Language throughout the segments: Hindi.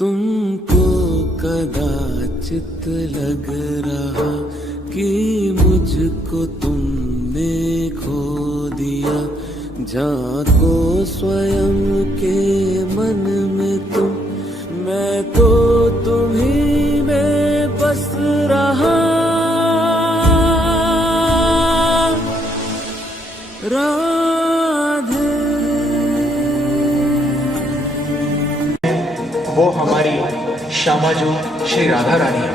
तुमको कदाचित लग रहा कि मुझको तुमने खो दिया, झांको स्वयं के मन में तुम, मैं तो तुम्ही में बस रहा। राधे वो हमारी श्यामा जो श्री राधा रानी है,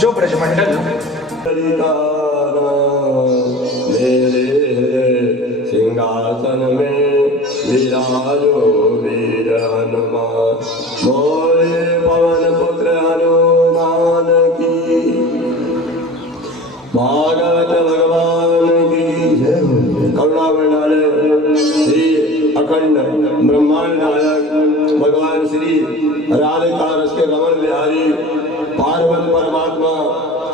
जो ब्रजमंडल मेरे सिंहासन में विराजो वीर हनुमान, बोले पवन पुत्र हनुमान की, भागवत भगवान की जय। करुणा भंडारे श्री अखंड ब्रह्मांड नायक भगवान श्री राधिका रस के रमण बिहारी पार्वती परमात्मा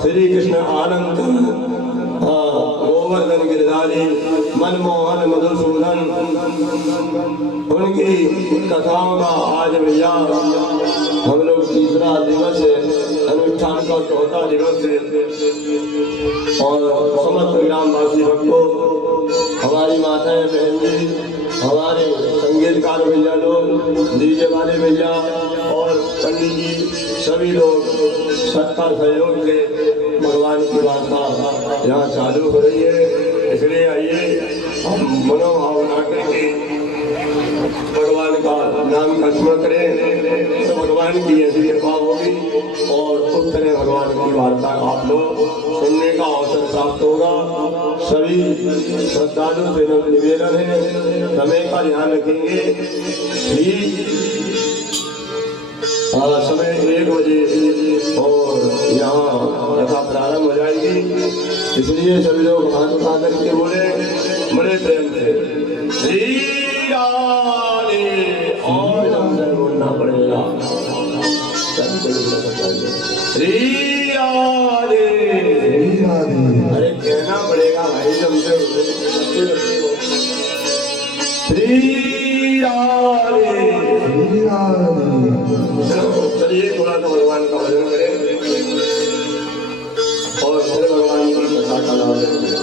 श्री कृष्ण आनंद गोवर्धन गिरधारी मनमोहन मधुसूदन, उनकी कथाओं का आज भैया हम लोग तीसरा दिवस है, अनुष्ठान का चौथा दिवस है। और समस्त ग्रामवासी भक्तों, हमारी माताएं बहन जी, हमारे संगीतकार भैया लोग, डीजे वाले भैया और पंडित जी, सभी लोग सत्ता सहयोग से भगवान की वार्ता यहाँ चालू हो रही है। इसलिए आइए हम मनोभावना करके भगवान का नाम का स्मरण करें, तो भगवान की ऐसी कृपा होगी और उस तरह भगवान की वार्ता आप लोग सुनने का अवसर प्राप्त होगा। सभी श्रद्धालु से निवेदन है, समय का ध्यान रखेंगे। समय 1 बजे और यहाँ कथा प्रारंभ हो जाएगी, इसलिए सभी लोग हाथ उठा करके बोले बड़े प्रेम से श्री राधे, और हमसे बोलना पड़ेगा श्री राधे। अरे कहना पड़ेगा भाई हमसे, श्री राधे। चलिए थोड़ा सा भगवान का भजन करें और फिर भगवान की कथा का लाभ लेंगे।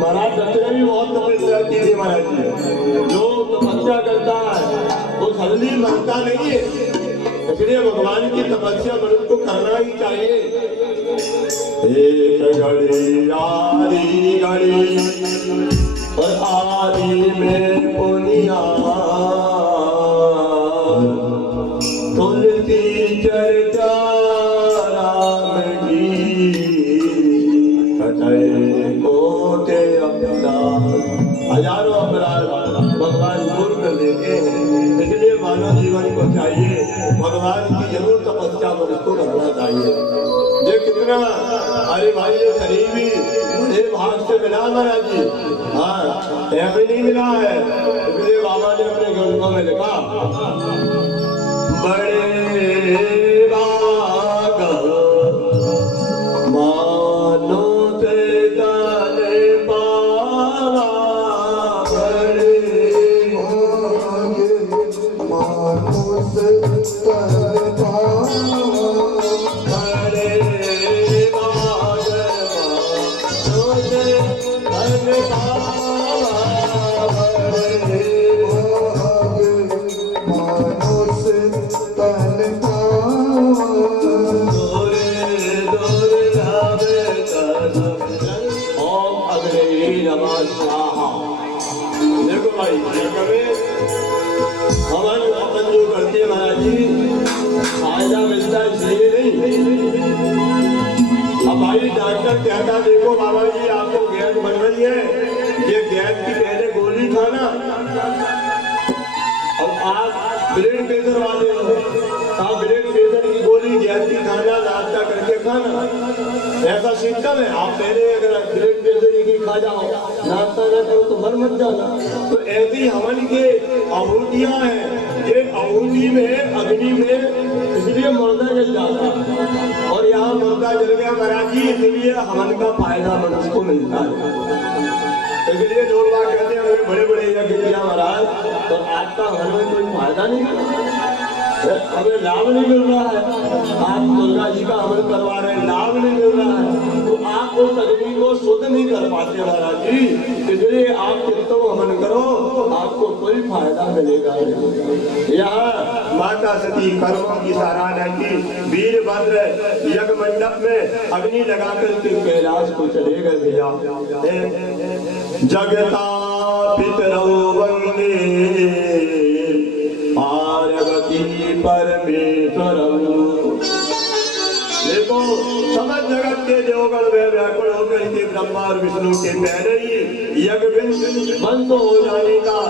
महाराज दत्त ने भी बहुत तपस्या की थी महाराज जी। जो तपस्या करता है वो जल्दी मरता नहीं है, इसलिए भगवान की तपस्या मनुष्य को करना ही चाहिए। एक घड़ी आधी घड़ी और आधी में पुनिया तुलसी चर्चा राम की कोटे अपराध, हजारों अपराध भगवान दूर कर देते हैं। इसलिए मानव जीवन को चाहिए भगवान की जरूर तपस्या मनुष्य को करना चाहिए। ये कितना, अरे भाई ये शरीर भी बड़े भाग से मिला महाराज जी। हाँ, ऐसे नहीं मिला है। इसलिए बाबा ने अपने ग्रंथों में लिखा, बड़े भाग मानो से जाने पावा, बड़े भाग मानो से जाने पावा, बड़े भाग मानो से जाने पावा, बड़े भाग मानो से जाने पावा, दोरे जावे ओम अग्रे नमः स्वाहा। देखो भाई हवन अपन जो करते हैं महाराज जी, फायदा मिलता है इसलिए नहीं। अब भाई डॉक्टर कहता देखो बाबा जी आपको गैस बन रही है, ये गैस की पहले गोली खाना, अब आप ब्लड प्रेशर वाले हो, आप ब्लड प्रेशर की गोली गैस की खाना, नाश्ता करके खाना, ऐसा सिस्टम है। आप पहले अगर ब्लड प्रेशर की खा जाओ, नाश्ता न करो तो मर मत जाना। तो ऐसी हवन के आहुतियां हैं, ये आहुति में अग्नि में इसलिए मुर्दा जल जाता, और यहाँ मुर्दा जल गया महाराज जी, इसलिए हवन का फायदा मनुष्य को मिलता है। इसलिए लोग बात कहते हैं हमने बड़े बड़े यज्ञ किया महाराज, तो आपका हवन में कोई फायदा नहीं है, हमें लाभ नहीं मिल रहा है। आप दुर्गा जी का हवन करवा रहे हैं, लाभ नहीं मिल रहा है, तो आप उस अग्नि को शुद्ध नहीं कर पाते महाराज जी। इसलिए आप कितना हवन करो, आपको कोई फायदा मिलेगा नहीं। यहाँ माता सती कर्मों की सराहना की, वीरभद्र यज्ञ मंडप में अग्नि लगाकर के कैलाश को चले गए भैया। जगता पितरौ वंदे पार्वती परमेश्वरम। देखो समझ जगत के देवगण में व्याकुल होकर के ब्रह्मा और विष्णु के पहले ही यज्ञ बंद हो जाने का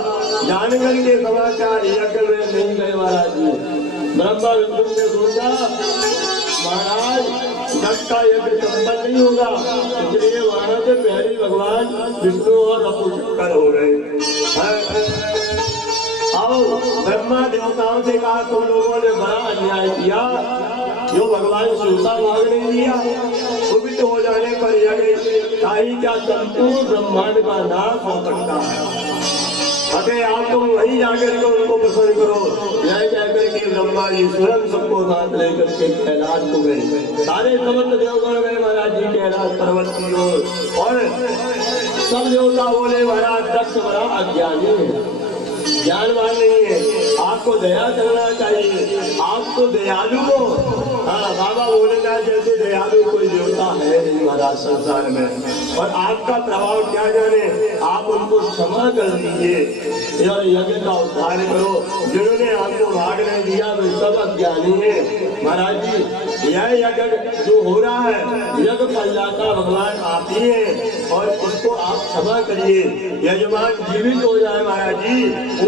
जानकर के समाचार यज्ञ में नहीं गए महाराज जी। ब्रह्मा विष्णु ने सोचा महाराज दत्त का यज्ञ संपन्न नहीं होगा, इसलिए वहां से पहले भगवान विष्णु और नपुंसक हो गए। आओ ब्रह्मा देवताओं से कहा तुम लोगों ने बड़ा अन्याय किया, जो भगवान सूता मांग नहीं दिया कुपित हो जाने पर यज्ञ ताई क्या संपूर्ण ब्रह्मांड का नाश हो सकता है। अतः आप तुम वहीं जाकर के उनको प्रसन्न करो। यह कहकर के ब्रह्मा जी स्वयं सबको साथ लेकर के कैलाश को गए। सारे समस्त देवगण गए महाराज जी कैलाश पर्वत की ओर और सब देवता बोले महाराज दक्ष बड़ा अज्ञानी है, ज्ञानवान नहीं है, आपको दया करना चाहिए, आप तो दयालु हो। हाँ बाबा बोलेगा जैसे दयालु कोई देवता है नहीं महाराज संसार में, और आपका प्रभाव क्या जाने, आप उनको क्षमा कर दीजिए और यज्ञ का उद्धार करो। जिन्होंने आपको भाग नहीं दिया वे सब अज्ञानी है महाराज जी। यह यज्ञ जो हो रहा है यज्ञ फलदाता भगवान आप ही है और उसको आप क्षमा करिए। यजमान जीवित हो जाए महाराज जी,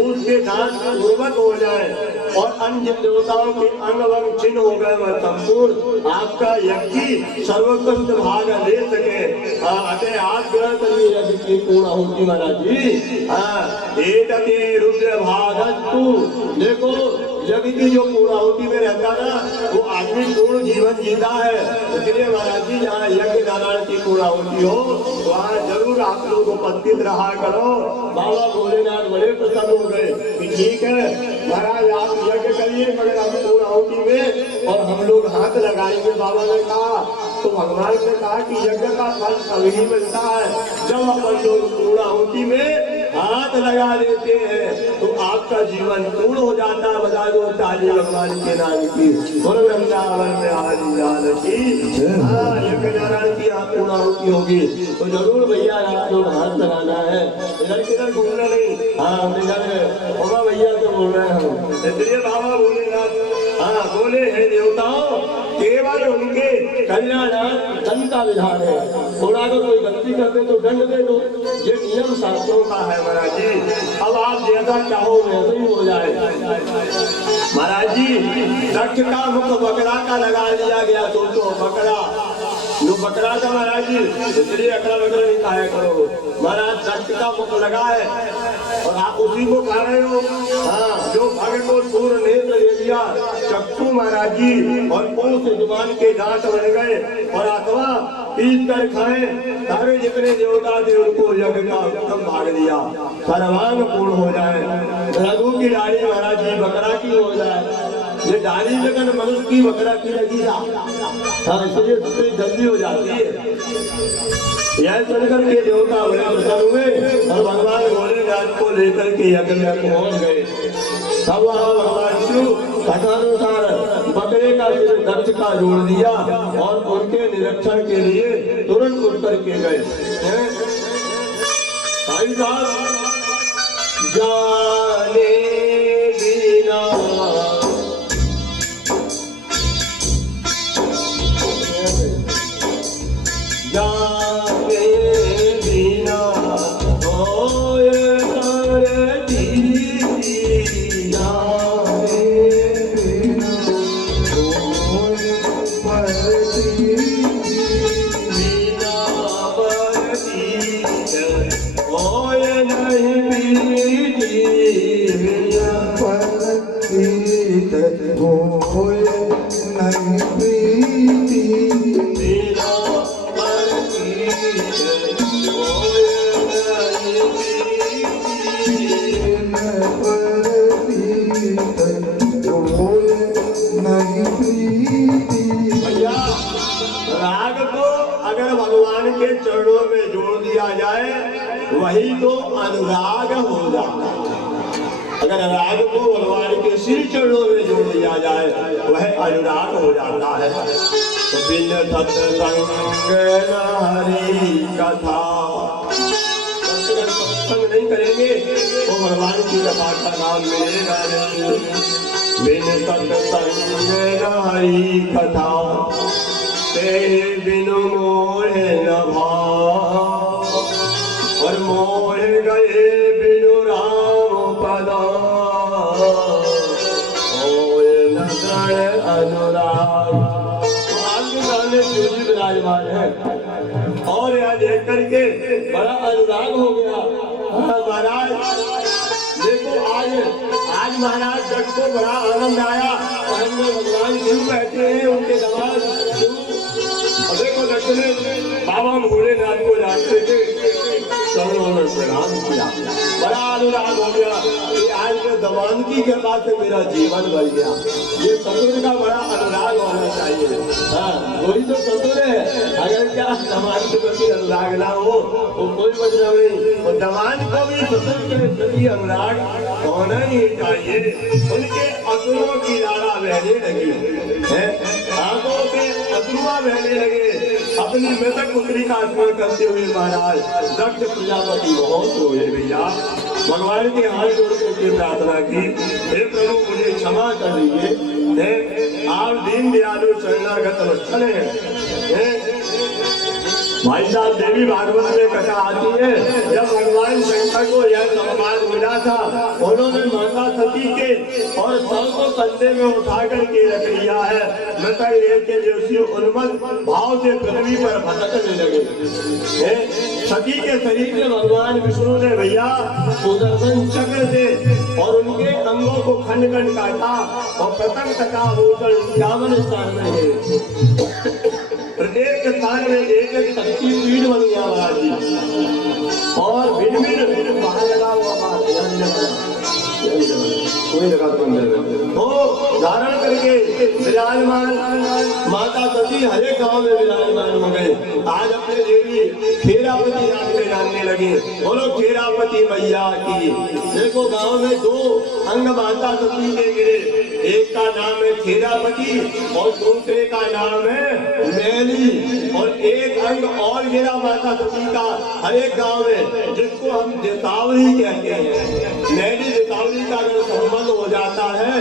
उसके दान पूर्वक हो जाए और अन्य देवताओं के अंग वंग चिन्ह हो गए वह संपूर्ण आपका यज्ञ सर्वोत्तम भाग ले सके। अतः आप ग्रहण करिए यज्ञ की पूर्ण होती महाराज जी। एक रुद्र भागस्तु, देखो यज्ञ की जो पूर्णाहुति में रहता ना वो आदमी पूर्ण जीवन जीता है। इसलिए महाराज जी जहाँ यज्ञ नारायण की पूर्णाहुति हो वहाँ जरूर आप लोग उपस्थित रहा करो। बाबा भोलेनाथ बड़े प्रसन्न हो गए कि ठीक है महाराज आप यज्ञ करिए मगर हम पूर्णाहुति में और हम लोग हाथ लगाएंगे। बाबा ने कहा तो भगवान ने कहा कि यज्ञ का फल तभी मिलता है जब अपन लोग पूर्णाहुति में हाथ लगा देते हैं तो आपका जीवन पूर्ण हो जाता है। बता दो ताली भगवान के नाम की वृंदावन में हारी लाल की। यज्ञ नारायण की आप पूर्णाहुति होगी तो जरूर भैया आप लोग हाथ लगाना है, इधर किधर घूमना नहीं। हाँ इधर होगा भैया तो बोल रहे हैं हम, इसलिए बाबा बोलेगा बोले हे देवताओं केवल उनके कल्याणार्थ दंड का विधान है। थोड़ा अगर कोई गलती करते तो दंड दे दो, ये नियम शास्त्रों का है महाराज जी। अब आप जैसा चाहो वैसे ही हो जाए महाराज जी। दक्ष का मुख बकरा का लगा दिया गया, सोचो बकरा जो बकरा था महाराज जी, इसलिए अकड़ा बकरा नहीं खाया करो महाराज। दक्ष का मुख लगा है और आप उसी को खा रहे हो। हाँ जो भाग्य को सूर्य नेत्र ले लिया चक्षु महाराज जी और पूछ जुबान के दांत बन गए और अथवा पीस कर खाए। सारे जितने देवता थे उनको यज्ञ का उत्तम भाग दिया, सर्वांग पूर्ण हो जाए। रघु की डाली महाराज जी बकरा की हो जाए, ये डाली लगन मनुष्य की बकरा की लगी था। हाँ इसलिए दूसरी जल्दी हो जाती है। यह सुनकर के देवता बड़े प्रसन्न हुए और भगवान भोलेनाथ को लेकर के यज्ञ में पहुंच गए। तब वहाँ भगवान शिव कथानुसार बकरे का सिर दक्ष का जोड़ दिया और उनके निरीक्षण के लिए तुरंत उठ करके गए। भाई साहब जाने बिना जाने बिना होए कर दी, जाने बिना होए परती, बिना परती होए नहीं बीती, बिना परती होए नहीं बीती, बिना राग को अगर भगवान के चरणों में जोड़ दिया जाए वही तो अनुराग हो जाता है। अगर राग को भगवान के श्री चरणों में जोड़ दिया जाए वह अनुराग हो जाता है। तो बिन सत्संग हरि कथा, सत्संग नहीं करेंगे तो भगवान की कथा का नाम मिलेगा नहीं। बिन सत्संग हरि कथा तेरे बिनु मोहे न भाव और मोहे गए बिनु राम पदा होए न शरण अनुराग। विराजमान है और यहाँ देख करके बड़ा अनुराग हो गया महाराज। देखो आज महाराज जग को बड़ा आनंद आया और हमने भगवान शिव बैठे हैं उनके दरबार शिव। और देखो दक्षिणे बाबा भोलेनाथ को जानते थे, चरणों में प्रणाम किया, बड़ा अनुराग हो गया कि आज के दमान की कृपा से मेरा जीवन बन गया। ये सतुर का बड़ा अनुराग होना चाहिए। हाँ, वही तो सतुर है। अगर क्या दमान के प्रति अनुराग ना हो तो कोई मतलब नहीं। और दमान को भी सतुर के प्रति अनुराग होना ही चाहिए। उनके असुरों की लाड़ा बहने लगी है, आंखों से अश्रुआ बहने लगे। अपनी मृतक पुत्री का स्मरण करते हुए महाराज दक्ष प्रजापति बहुत रोए भैया। भगवान के हाथ जोड़ करके प्रार्थना की, हे प्रभु मुझे क्षमा कर दीजिए, आप दीन दयालु शरणागत वत्सल हैं। भाई साहब देवी भागवत में कथा आती है, जब भगवान शंकर को यह सम्मान मिला था उन्होंने माता सती के और सर को कंधे में उठा करके रख लिया है। मृतक के जोशी उन्मत्त भाव से पृथ्वी पर भटकने लगे। सती के शरीर में भगवान विष्णु ने भैया सुदर्शन चक्र से और उनके अंगों को खंड खंड काटा और पतंग तका होकर 51 स्थान में गए। प्रत्येक स्थान में एक एक शक्ति पीठ बन गया महाराज जी। और भिन्न भिन्न बाहर लगा हुआ कोई लगा तो धारण करके विराजमान माता सती हरे गांव में विराजमान हो गए। आज अपने देवी खेरापति नाम से जानने लगे। बोलो खेरापति मैया की। देखो गांव में 2 अंग माता सती के गिरे, एक का नाम है खेरापति और दूसरे का नाम है मैली। और एक अंग और गिरा माता सती का हर एक गांव में, जिसको हम देतावली कहते हैं। मैली देतावली का अगर संबंध हो जाता है,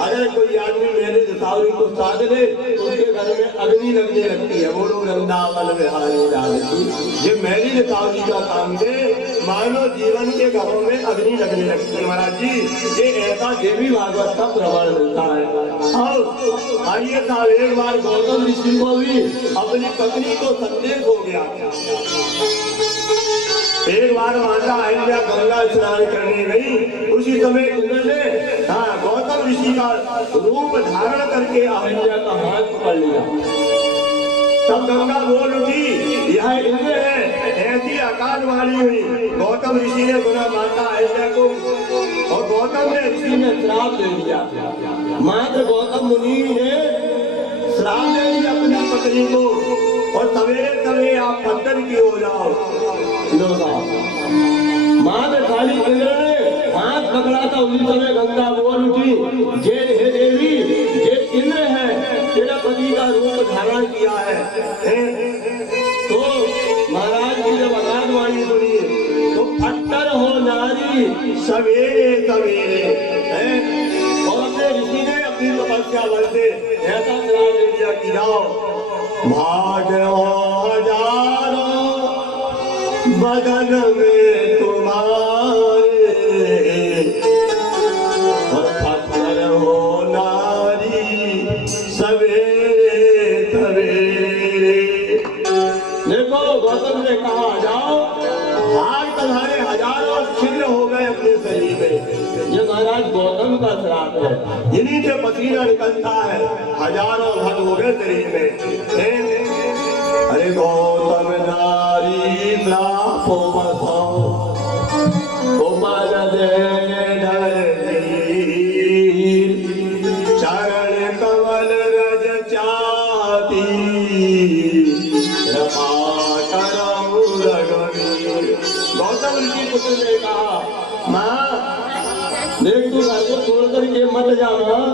अगर कोई आदमी मैली देतावली को साध ले तो उसके घर में अग्नि लगने लगती है। बोलो वृंदावन बिहारी लाल की। ये मैली देतावली का काम से मानव जीवन के घरों में अग्नि लगने लगती है महाराज जी। ये ऐसा देवी भागवत का प्रमाण मिलता है। और आइए साहब, एक बार गौतम ऋषि को भी अपनी पत्नी को संदेश हो गया। एक बार माता अहिल्या गंगा स्नान करने गई, उसी समय इंद्र ने गौतम ऋषि का रूप धारण करके अहिल्या का हाथ पकड़ लिया। तब गंगा बोल उठी, यह इंद्र है। ऐसी आकाशवाणी हुई। गौतम ऋषि ने सुना माता अहिल्या को, और गौतम ने ऋषि ने श्राप दे दिया। मात्र गौतम मुनि ने श्राप दे दिया अपनी पत्नी को, और सवेरे सवेरे आप पत्थर की हो जाओ। मात्र खाली इंद्र ने हाथ पकड़ा था, उसी समय गंगा बोल उठी, जे हे देवी, जे इंद्र है, तेरा पति का रूप धारण किया है। तो महाराज की जब आकाशवाणी सुनी तो फट्टर हो नारी सवेरे सवेरे है। और अपने ऋषि ने अपनी तपस्या बल से ऐसा श्राप दे दिया कि जाओ भाग हजारों बदन में तुम्हारे, और फट्टर हो नारी सवेरे सवेरे। देखो गौतम ने कहा जाओ, भाग तुम्हारे हजारों छिद्र हो गए अपने शरीर में। ये महाराज गौतम का श्राप है। इन्हीं से पसीना निकलता है, हजारों भाग हो गए शरीर में। अरे गौतम नारी लापो बसाओ, उमर दे चरण कमल रज चाती, करो रघुवीर। गौतम ऋषि पुत्र ने कहा, माँ देख तू घर को छोड़ करके मत जा माँ,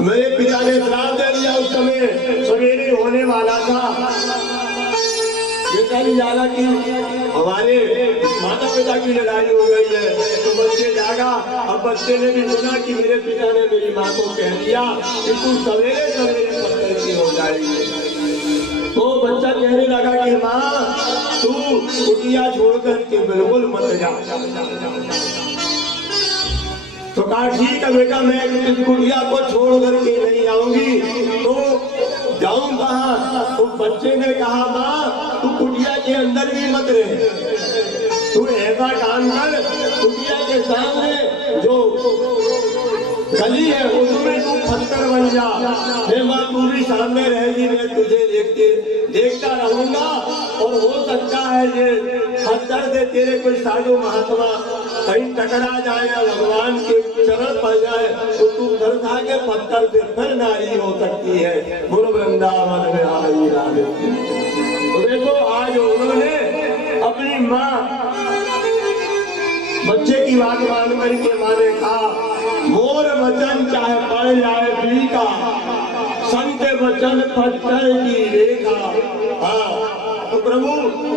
मेरे पिता ने श्राप दे दिया। उस समय सवेरे होने वाला था। बेटा नहीं जागा कि हमारे माता पिता की लड़ाई हो गई है, तो बच्चे जागा। अब बच्चे ने भी सुना कि मेरे पिता ने मेरी माँ को कह दिया कि तू सवेरे सवेरे पत्थर की हो जाएगी। तो बच्चा कहने लगा कि माँ तू कुटिया छोड़कर के बिल्कुल मत जा। तो कहा ठीक है बेटा, मैं इस कुटिया को छोड़ करके नहीं आऊंगी। तो जाऊं कहाँ? तो बच्चे ने कहा माँ तू कुटिया के अंदर भी मत रहे, तू ऐसा काम कर, कुटिया के सामने जो गली है उसमें तू पत्थर बन जा। हे माँ तू भी सामने रहेगी, मैं तुझे देखता रहूंगा। और हो सकता है ये पत्थर से तेरे कोई साधु महात्मा कहीं टकरा जाए या भगवान के चरण पड़ जाए तो तू घर खा के पत्थर से फिर नारी हो सकती है। बोलो वृंदावन में आई राधे। तो देखो आज उन्होंने अपनी माँ बच्चे की बात मान करके माने कहा मोर वचन चाहे पड़ जाए बीका, संत वचन पत्थर की रेखा। हाँ तो प्रभु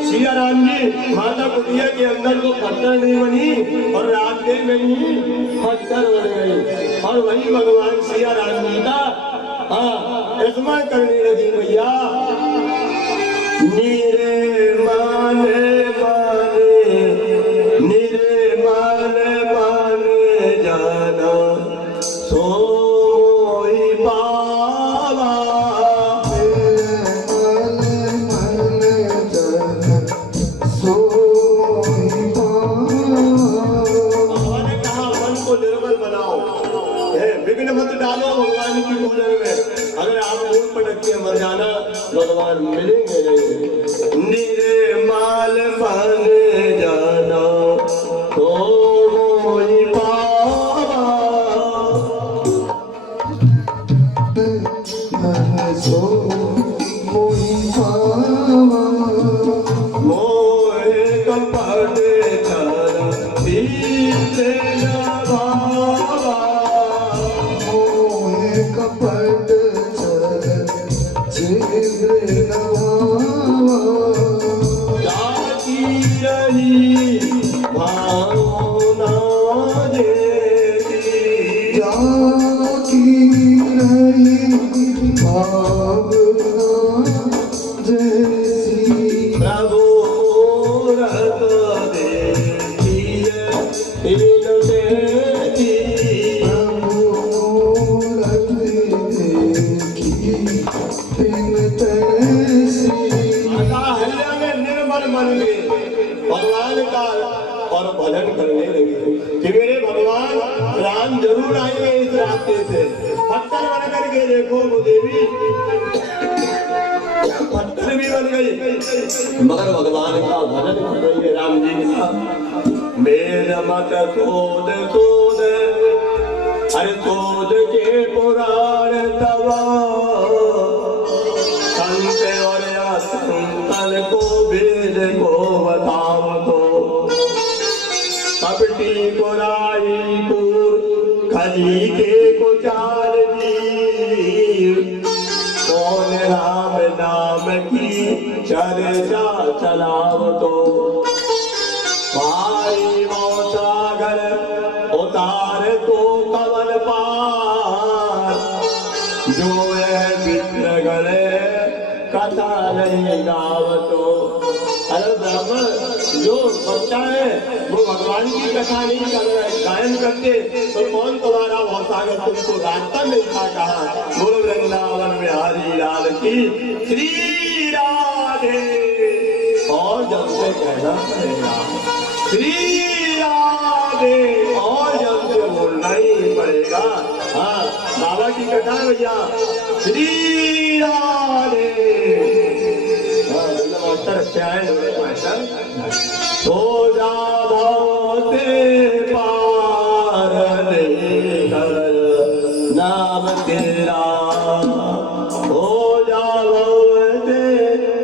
सिया राम जी माता कुटिया के अंदर तो पत्थर नहीं बनी और रास्ते में ही पत्थर बन गई और वही भगवान सिया राम जी का स्मरण करने लगी। भैया नीरे माने माने, नीरे माने माने जाना सो मोहि पावा। विघ्न मत डालो भगवान की पूजन में। अगर आप मूल पटक के मर जाना भगवान मिलेंगे नहीं। नीरे माल बन जाना तो मोहि पावा, सो मोहि पावा। मोहे कपट चरण पीते न भावा, मोहे कपट चरण जीव न भावा। जाती रही भावना देती, जाती रही भावना जैसी। प्रभु मूरत देखिए इन देखी, प्रभु मूरत देखी इन तैसी। माता हल्या में निर्मल मन में भगवान का और भजन करने लगे कि मेरे भगवान राम जरूर आएंगे इस रास्ते से। पत्थर बन करके देखो वो देवी पत्थर भी बन गई मगर भगवान का भजन कर रही है। राम जी का मेरा मत खोद खोद, अरे खोद के पुराण तवा, संत और असंतन को वेद को बताओ तो। कपटी को राई को खली के को चाल दी, कौन राम नाम की चर्चा चलाओ तो। भाई सागर उतार को कवन पार, जो है मित्र गले कथा नहीं गाव तो। अरे ब्राह्मण जो बच्चा है वो भगवान की कथा नहीं कर रहे गायन करते तो कौन तुम्हारा भवसागर तुमको रास्ता मिलता कहा। बोलो वृंदावन में हरि लाल की श्री राधे। और जब से कहना पड़ेगा श्री राधे, और जब से बोलना ही पड़ेगा। हाँ बाबा की कथा भैया श्री राधे। मास्टर अच्छे आए मास्टर। तो जा भव से पार लेकर नाम तेरा, हो जा भव से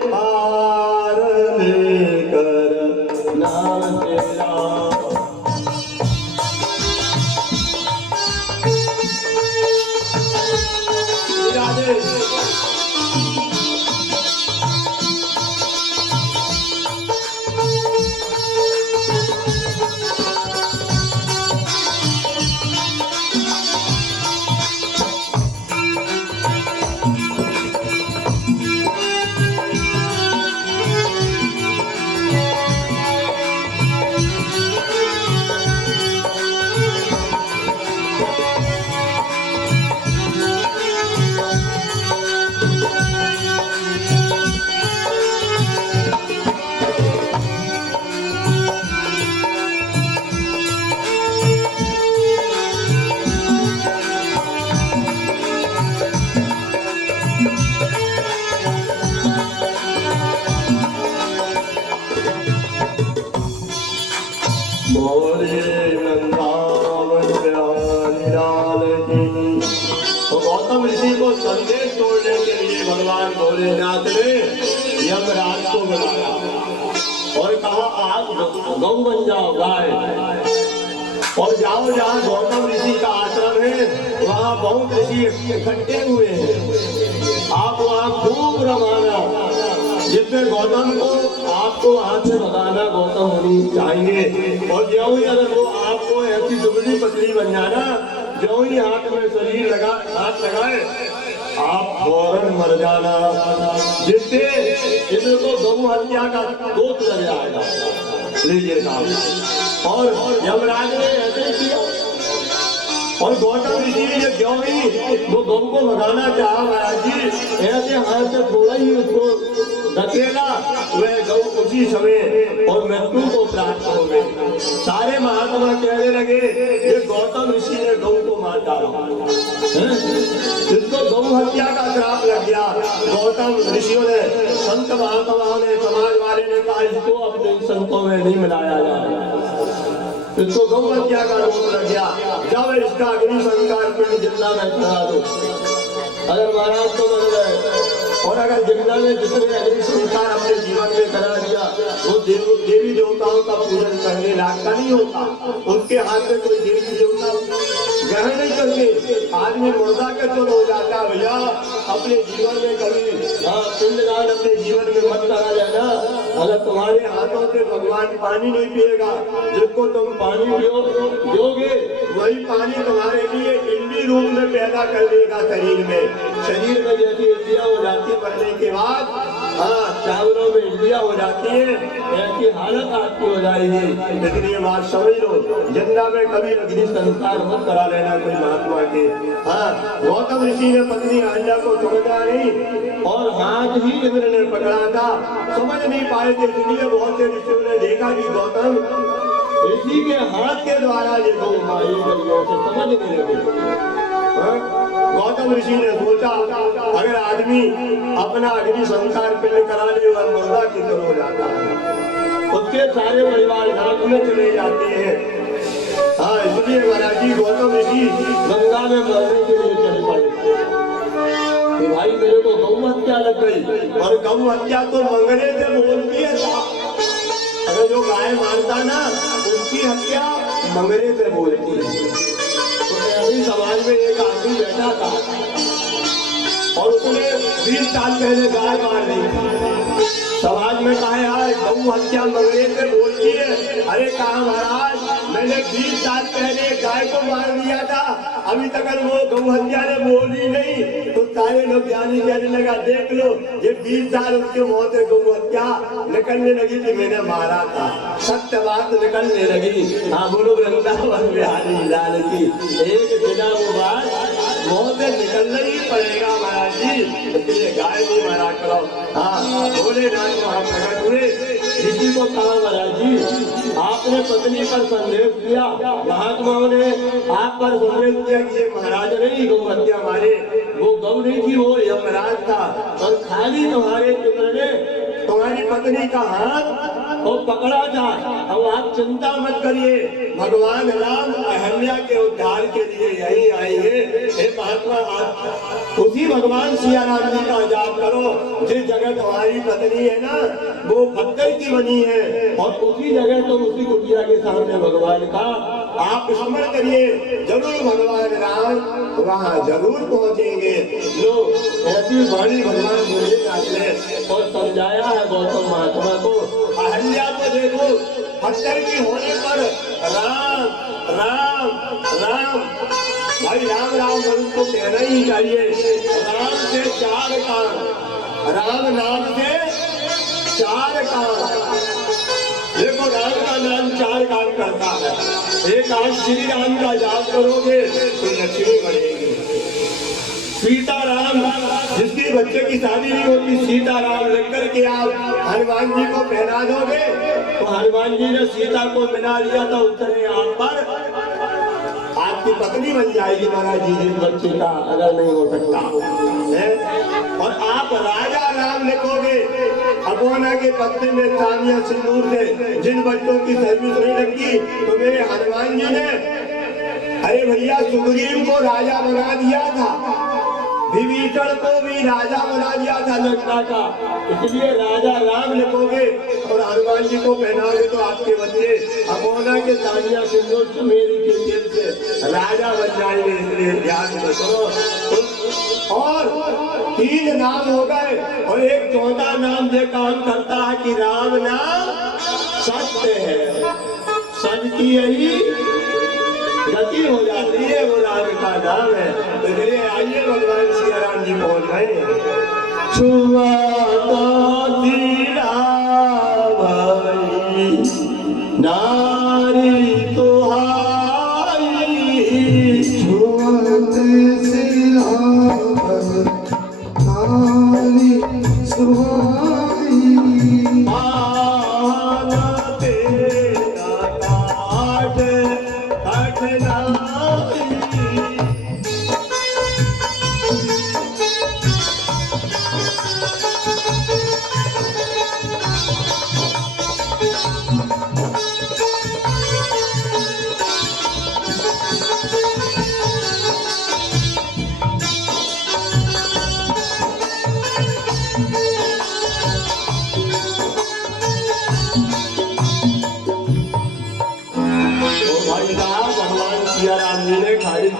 पार लेकर नाम तेरा। राधे संदेश तोड़ने के लिए भगवान भोलेनाथ ने यमराज को बुलाया और कहा आप गौ बन जाओ, गाय, और जाओ जहाँ गौतम ऋषि का आश्रम है वहाँ बहुत ऋषि इकट्ठे हुए हैं, आप वहाँ खूब रमाना, जिससे गौतम को आपको वहाँ से भगाना गौतम मुनि चाहिए। और जो ही अगर वो आपको ऐसी दुबली पतली बन जाना, जो ही हाथ में शरीर हाथ लगाए आप फौरन मर जाना, जिससे इनको गौ हत्या का दोष लग जाएगा। लीजिए साहब, और यमराज ने ऐसे किया और गौतम ऋषि ने जब क्यों ही वो गौ को भगाना चाहा महाराज जी, ऐसे हाथ से थोड़ा ही उसको धकेला, वह गौ उसी समय और मृत्यु को प्राप्त हो गई। सारे महात्मा कहने लगे ये गौतम ऋषि ने गौ को मार डाला, जिसको गौ हत्या का श्राप लग गया। गौतम ऋषियों ने, संत महात्माओं ने, समाज वाले ने कहा इसको अपने संतों में नहीं मिलाया जाए, इसको गौ हत्या का रोग लग गया, जब इसका अग्नि संस्कार पिंड जिंदा में करा दो। अगर महाराज को मर गए और अगर जिंदा में जिसने अग्नि संस्कार अपने जीवन में करा दिया, वो देवी देवताओं का पूजन करने लायक का नहीं होता, उनके हाथ में कोई देवी देवता ग्रहण नहीं करते, आदमी मुर्दा के तो हो जाता। भैया अपने जीवन में कभी पिंडदान अपने जीवन में मत करा जाना। अगर तुम्हारे हाथों से भगवान पानी नहीं पिएगा, जिसको तुम पानी पियोगे वही पानी तुम्हारे लिए इल्ली रूप में पैदा कर देगा शरीर में जैसी इल्लियां हो जाती मरने के बाद, चावलों में इल्लियां हो जाती है, ऐसी हालत आपकी हो जाएगी। लेकिन ये बात समझ लो, जिंदा में कभी अग्नि संस्कार मत करा लेना कोई महात्मा के। गौतम ऋषि ने पत्नी अहिल्या को समझा नहीं और हाथ ही इंद्र ने पकड़ा था, समझ नहीं पाए थे, इसलिए बहुत से ऋषियों ने देखा कि गौतम ऋषि के हाथ के द्वारा ये गौ मारी गई, से समझ नहीं लगे। गौतम ऋषि ने सोचा अगर आदमी अपना अग्नि संस्कार पिंड करा ले और मुर्दा की तरह हो जाता है, उसके सारे परिवार नरक में चले जाते हैं। इसलिए महाराज जी गौतम ऋषि गंगा में मरने के लिए चल पड़े कि भाई मेरे को गौ हत्या लग गई, और गौ हत्या तो मंगने से बोलती है। अगर जो गाय मारता ना उसकी हत्या मंगने से बोलती है। तो समाज में एक आदमी बैठा था और उसने 20 साल पहले गाय मार दी। समाज में कहा यार गौ हत्या मंगने से बोलती है। अरे कहा महाराज मैंने 20 साल पहले गाय को मार दिया था, अभी तक वो गौ हत्या ने बोली नहीं। तो सारे लोग जाने कहने लगा देख लो ये 20 साल उसके मुंह से गौ हत्या निकलने लगी कि मैंने मारा था, सत्य बात निकलने लगी। हाँ बोलो वृंदावन बिहारी लाल की, एक बिना वो बात मुंह से निकलना ही पड़ेगा महाराज जी, इसलिए गाय नहीं मारा करो। हाँ भोलेनाथ वहाँ प्रकट हुए, ऋषि को कहा महाराज जी आपने पत्नी पर संदेश दिया, महात्माओं ने आप पर संदेश दिया कि ये महाराज नहीं गौ हत्या मारे, वो गौ नहीं थी वो यमराज था, और खाली तुम्हारे पुत्र ने तुम्हारी पत्नी का हाथ और पकड़ा था। अब आप चिंता मत करिए, भगवान राम अहिल्या के उद्धार के लिए यही आएंगे। हे महात्मा आप उसी भगवान सिया राम जी का जाप करो, जिस जगह तुम्हारी पत्नी है ना वो पत्थर की बनी है, और उसी जगह तुम उसी कुटिया के सामने भगवान का आप स्मरण करिए, जरूर भगवान राम वहाँ जरूर पहुँचेंगे। लो ऐसी वाणी भगवान भोलेनाथ ने और समझाया है गौतम महात्मा को। अहिल्या को देखो पत्थर की होने पर राम राम राम, भाई राम राम मनुष्य को कहना ही चाहिए। राम से 4 काम, राम नाम से 4 काम। देखो राम का नाम 4 काम करता है। एक आज श्री राम का जाप करोगे तो लक्ष्मी बढ़ेगी। सीताराम जिसकी बच्चे की शादी नहीं होती, सीताराम लिख करके आप हनुमान जी को पहना दोगे तो हनुमान जी ने सीता को मिला लिया था उत्तरे आप पर, आपकी पत्नी बन जाएगी महाराज जी जिस बच्चे का अगर नहीं हो सकता है। और आप राजा राम लिखोगे, अगोना के पत्ते में तामिया सिंदूर से जिन बच्चों की सर्विस नहीं लगती, तो मेरे हनुमान जी ने अरे भैया सुग्रीव को राजा बना दिया था, विभीषण को भी राजा बना दिया था लंका का, इसलिए राजा राम लिखोगे और हनुमान जी को पहनाओगे तो आपके बच्चे अमोना के तानिया सिंदूर चमेली के तेल से राजा बन जाएंगे। इसलिए ध्यान रखो। और 3 नाम हो गए और एक चौथा नाम ये काम करता है कि राम नाम सत्य है, सत्य की यही गति हो जाती है, वो राम का नाम है। तो इसलिए आइए भगवान श्री राम जी पहुंच गए। छुआ नारी तुहारी छुअत नारी सुहारी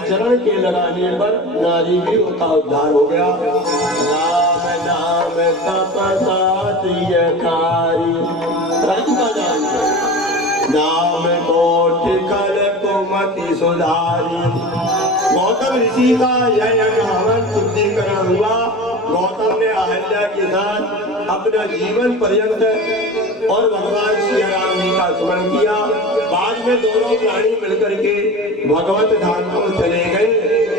चरण के लगाने पर नारी भी उसका उद्धार हो गया। राम नाम तपसाती खारी, राम का नाम है। नाम कोट कल कुमति सुधारी। गौतम ऋषि का यह हवन शुद्धिकरण हुआ। गौतम ने अहल्या के साथ अपना जीवन पर्यंत और भगवान श्री राम जी का स्मरण किया। बाद में दोनों प्राणी मिलकर के भगवत धाम को चले गए।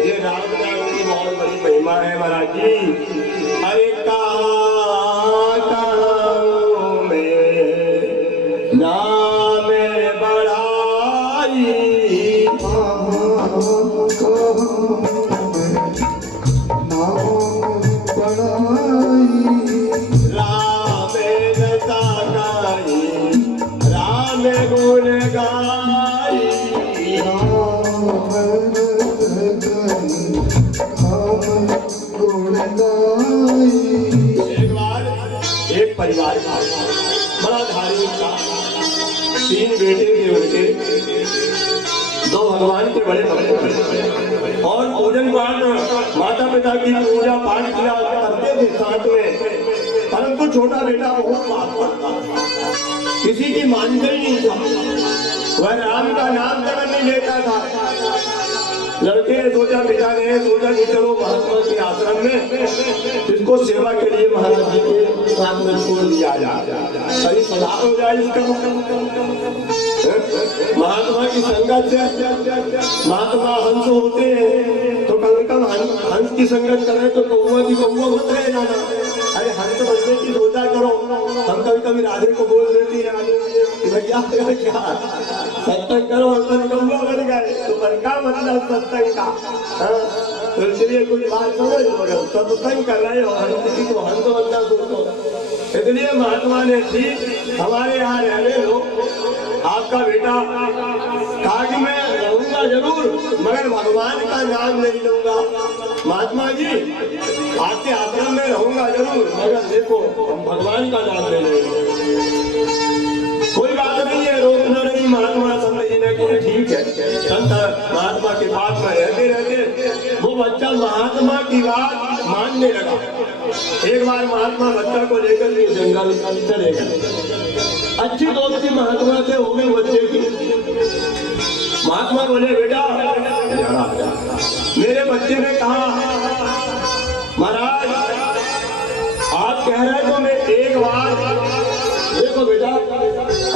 ये राम नाम की बहुत बड़ी महिमा है महाराज जी। अरे कहां में नाम बढ़ाई, राम लता गाई, राम गुण गाई। एक बार एक परिवार था, बड़ा धार्मिक था। 3 बेटे थे उनके, 2 भगवान के बड़े भक्त और पूजन पाठ माता पिता की पूजा पाठ किया करते थे साथ में। परंतु छोटा बेटा बहुत बात करता था, किसी की मानता ही नहीं था। वह राम का नाम तक नहीं लेता था। लड़के ने सोचा, पिता ने सोचा कि चलो महात्मा के आश्रम में इसको सेवा के लिए महाराज जी के साथ में छोड़ दिया जाए, सही सुधार हो जाए इसका। महात्मा की संगत से महात्मा हंस होते हैं तो कम से कम हंस की संगत करें तो कौवा की कौवा मत रहे जाना। अरे हंस बनने की सोचा करो। हम कभी कभी राधे को बोल देती है कि भैया क्या सत्संग करो, हंस कौवा बन गए तो बन का मतलब सत्संग का। तो इसलिए कुछ बात समझ लो, सत्संग कर रहे हो हंस की तो हंस बनना सोचो। इसलिए महात्मा ने ठीक हमारे यहाँ रहने लो, आपका बेटा कहा कि मैं रहूंगा जरूर मगर भगवान का नाम नहीं लूंगा। महात्मा जी आपके आश्रम में रहूंगा जरूर मगर देखो हम भगवान का नाम ले लेंगे। कोई बात नहीं है, रोकना नहीं। महात्मा समझने को ठीक है। संत महात्मा के पास में रहते रहते वो बच्चा महात्मा की बात मानने लगा। एक बार महात्मा बच्चा को लेकर के जंगल चले गए। अच्छी दोस्ती महात्मा से हो गई बच्चे की। महात्मा बोले बेटा, मेरे बच्चे ने कहा महाराज आप कह रहे हो तो मैं एक बार, देखो बेटा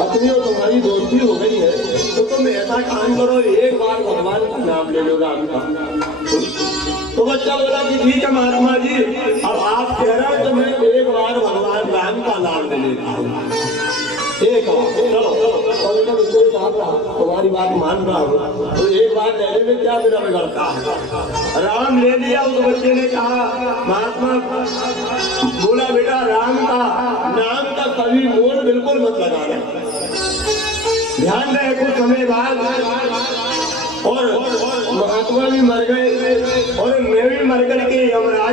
अपनी और तुम्हारी दोस्ती हो गई है तो तुम ऐसा काम करो, एक बार भगवान का नाम ले लो राम का। तो बच्चा बोला कि ठीक है महात्मा जी, अब आप कह रहे हो तो मैं एक बार भगवान राम का नाम ले लेता हूँ। एक तुम्हारी बात मान रहा हूँ तो एक बार लेने में क्या मेरा बिगड़ता है। राम ले लिया। उस बच्चे ने कहा महात्मा बोला बेटा राम का नाम का कभी मोल बिल्कुल मत लगाना, ध्यान रहे। कुछ समय बाद और महात्मा भी मर गए और मैं भी मर करके यमराज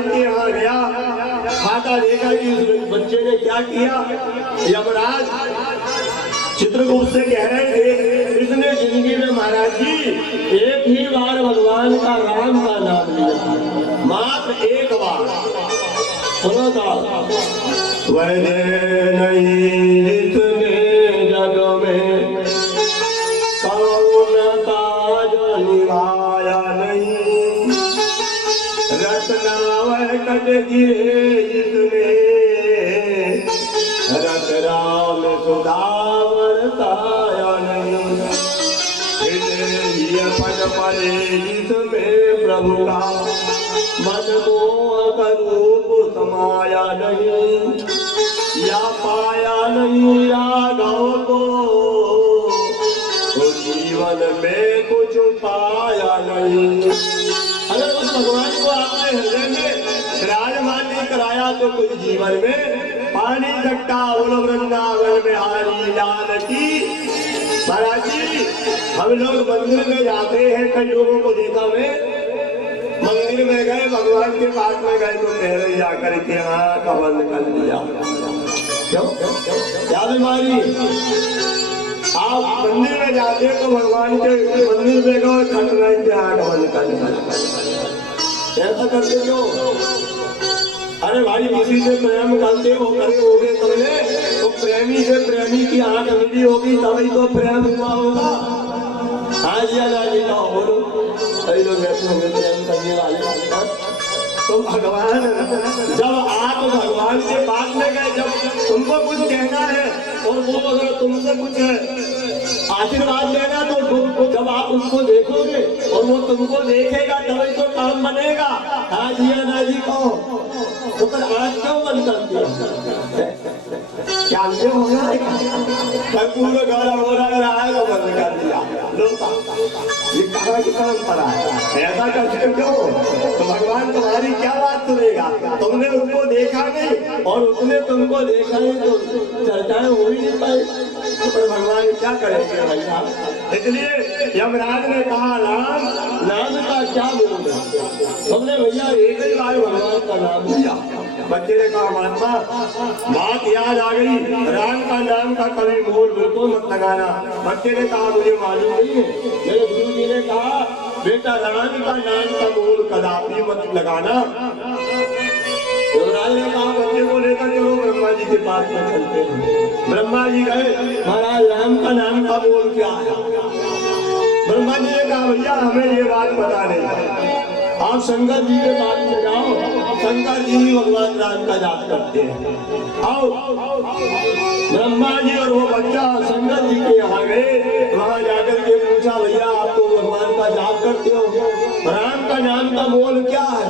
क्या किया? यमराज चित्रगुप्त से कह रहे थे, इसने जिंदगी में महाराज जी एक ही बार भगवान का राम का नाम लिया, मात्र एक बार। सुनो था, वह नहीं जितने जग में कौन काज निभाया नहीं, रत्ना वह कट गिरे जितने, रत राम सुधावर ताया नहीं, पद परे जिसमें प्रभु का मन मोह रूप समाया नहीं, या पाया नहीं राघव को तो जीवन में कुछ पाया नहीं। अगर उस भगवान को आपने हृदय में विराजमान नहीं कराया तो कुछ जीवन में पानी सकता। बोलो वृंदावन में हारी लाल की। महाराज जी हम लोग मंदिर में जाते हैं, कई लोगों को देखा मैं, मंदिर में गए, भगवान के पास में गए तो पहले जाकर के आँख बंद कर लिया। क्यों? क्या बीमारी? आप मंदिर में जाते हैं तो भगवान के मंदिर में गए, खट नहीं के आँख बंद कर लिया। ऐसा करते क्यों? अरे भाई किसी से प्रेम करते हो करे होगे तुमने, तो प्रेमी से प्रेमी की आंख मिली होगी तभी तो प्रेम हुआ होगा। हाँ जी जी का बोलो, कई लोग ऐसे होंगे प्रेम करने वाले। तो भगवान जब आप भगवान के पास में गए, जब तुमको कुछ कहना है और वो अगर तुमसे कुछ आशीर्वाद लेना, तो जब आप उसको देखोगे और वो तुमको देखेगा तभी तो काम बनेगा। हाँ जी ना जी कहो, तो पर आज क्यों बंद कर दिया? क्या हो रहा है? पूरा गौरव हो रहा है तो बंद कर दिया। ये कहाँ की परंपरा है? ऐसा करते क्यों? तो भगवान तुम्हारी क्या बात सुनेगा? तुमने उसको देखा नहीं और उसने तुमको देखा नहीं तो चर्चाएं हो ही नहीं पाई, तो भगवान क्या करेंगे भैया? इसलिए यमराज ने कहा राम नाम का क्या बोल, तुमने भैया एक ही बार भगवान का नाम लिया। बच्चे ने कहा महात्मा बात याद आ गई, राम का नाम का कभी मोल बिल्कुल मत लगाना। बच्चे ने कहा मुझे मालूम नहीं है। मेरे गुरु जी ने कहा बेटा राम का नाम का मोल कदापि मत लगाना। युवराज ने कहा बच्चे को लेकर चलो ब्रह्मा जी के पास में चलते हैं। ब्रह्मा जी गए, महाराज राम का नाम का मोल क्या है? ब्रह्मा जी ने कहा भैया हमें ये बात पता नहीं, आप शंकर जी के पास में जाओ, शंकर जी ही भगवान राम का जाप करते हैं। आओ। ब्रह्मा जी और वो बच्चा शंकर जी के यहाँ गए, वहां जाकर के पूछा भैया आप तो भगवान का जाप करते हो, राम का नाम का मोल क्या है?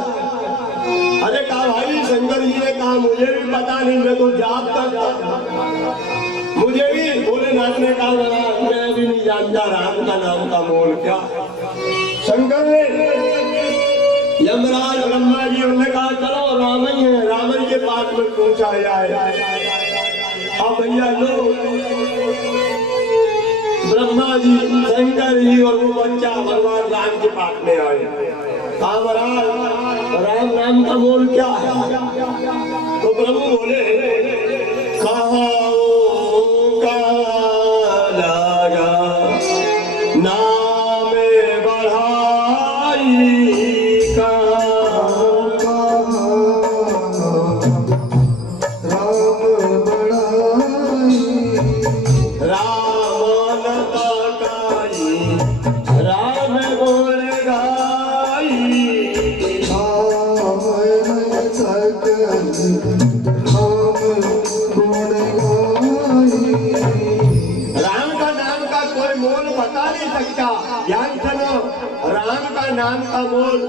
अरे कहा भाई शंकर जी ने कहा मुझे भी पता नहीं, मैं तो जाप करता, मुझे भी। भोलेनाथ ने कहा मैं भी नहीं जानता राम का नाम का मोल क्या। शंकर ने यमराज ब्रह्मा जी ने कहा चलो राम ही है, राम के पास में पूछा जाए। अब भैया लो ब्रह्मा जी शंकर जी और वो बच्चा भगवान राम के पास में आए। कहा महाराज राम नाम का मोल क्या है? तो प्रभु बोले कहा नाम बढ़ाई नाम का मोल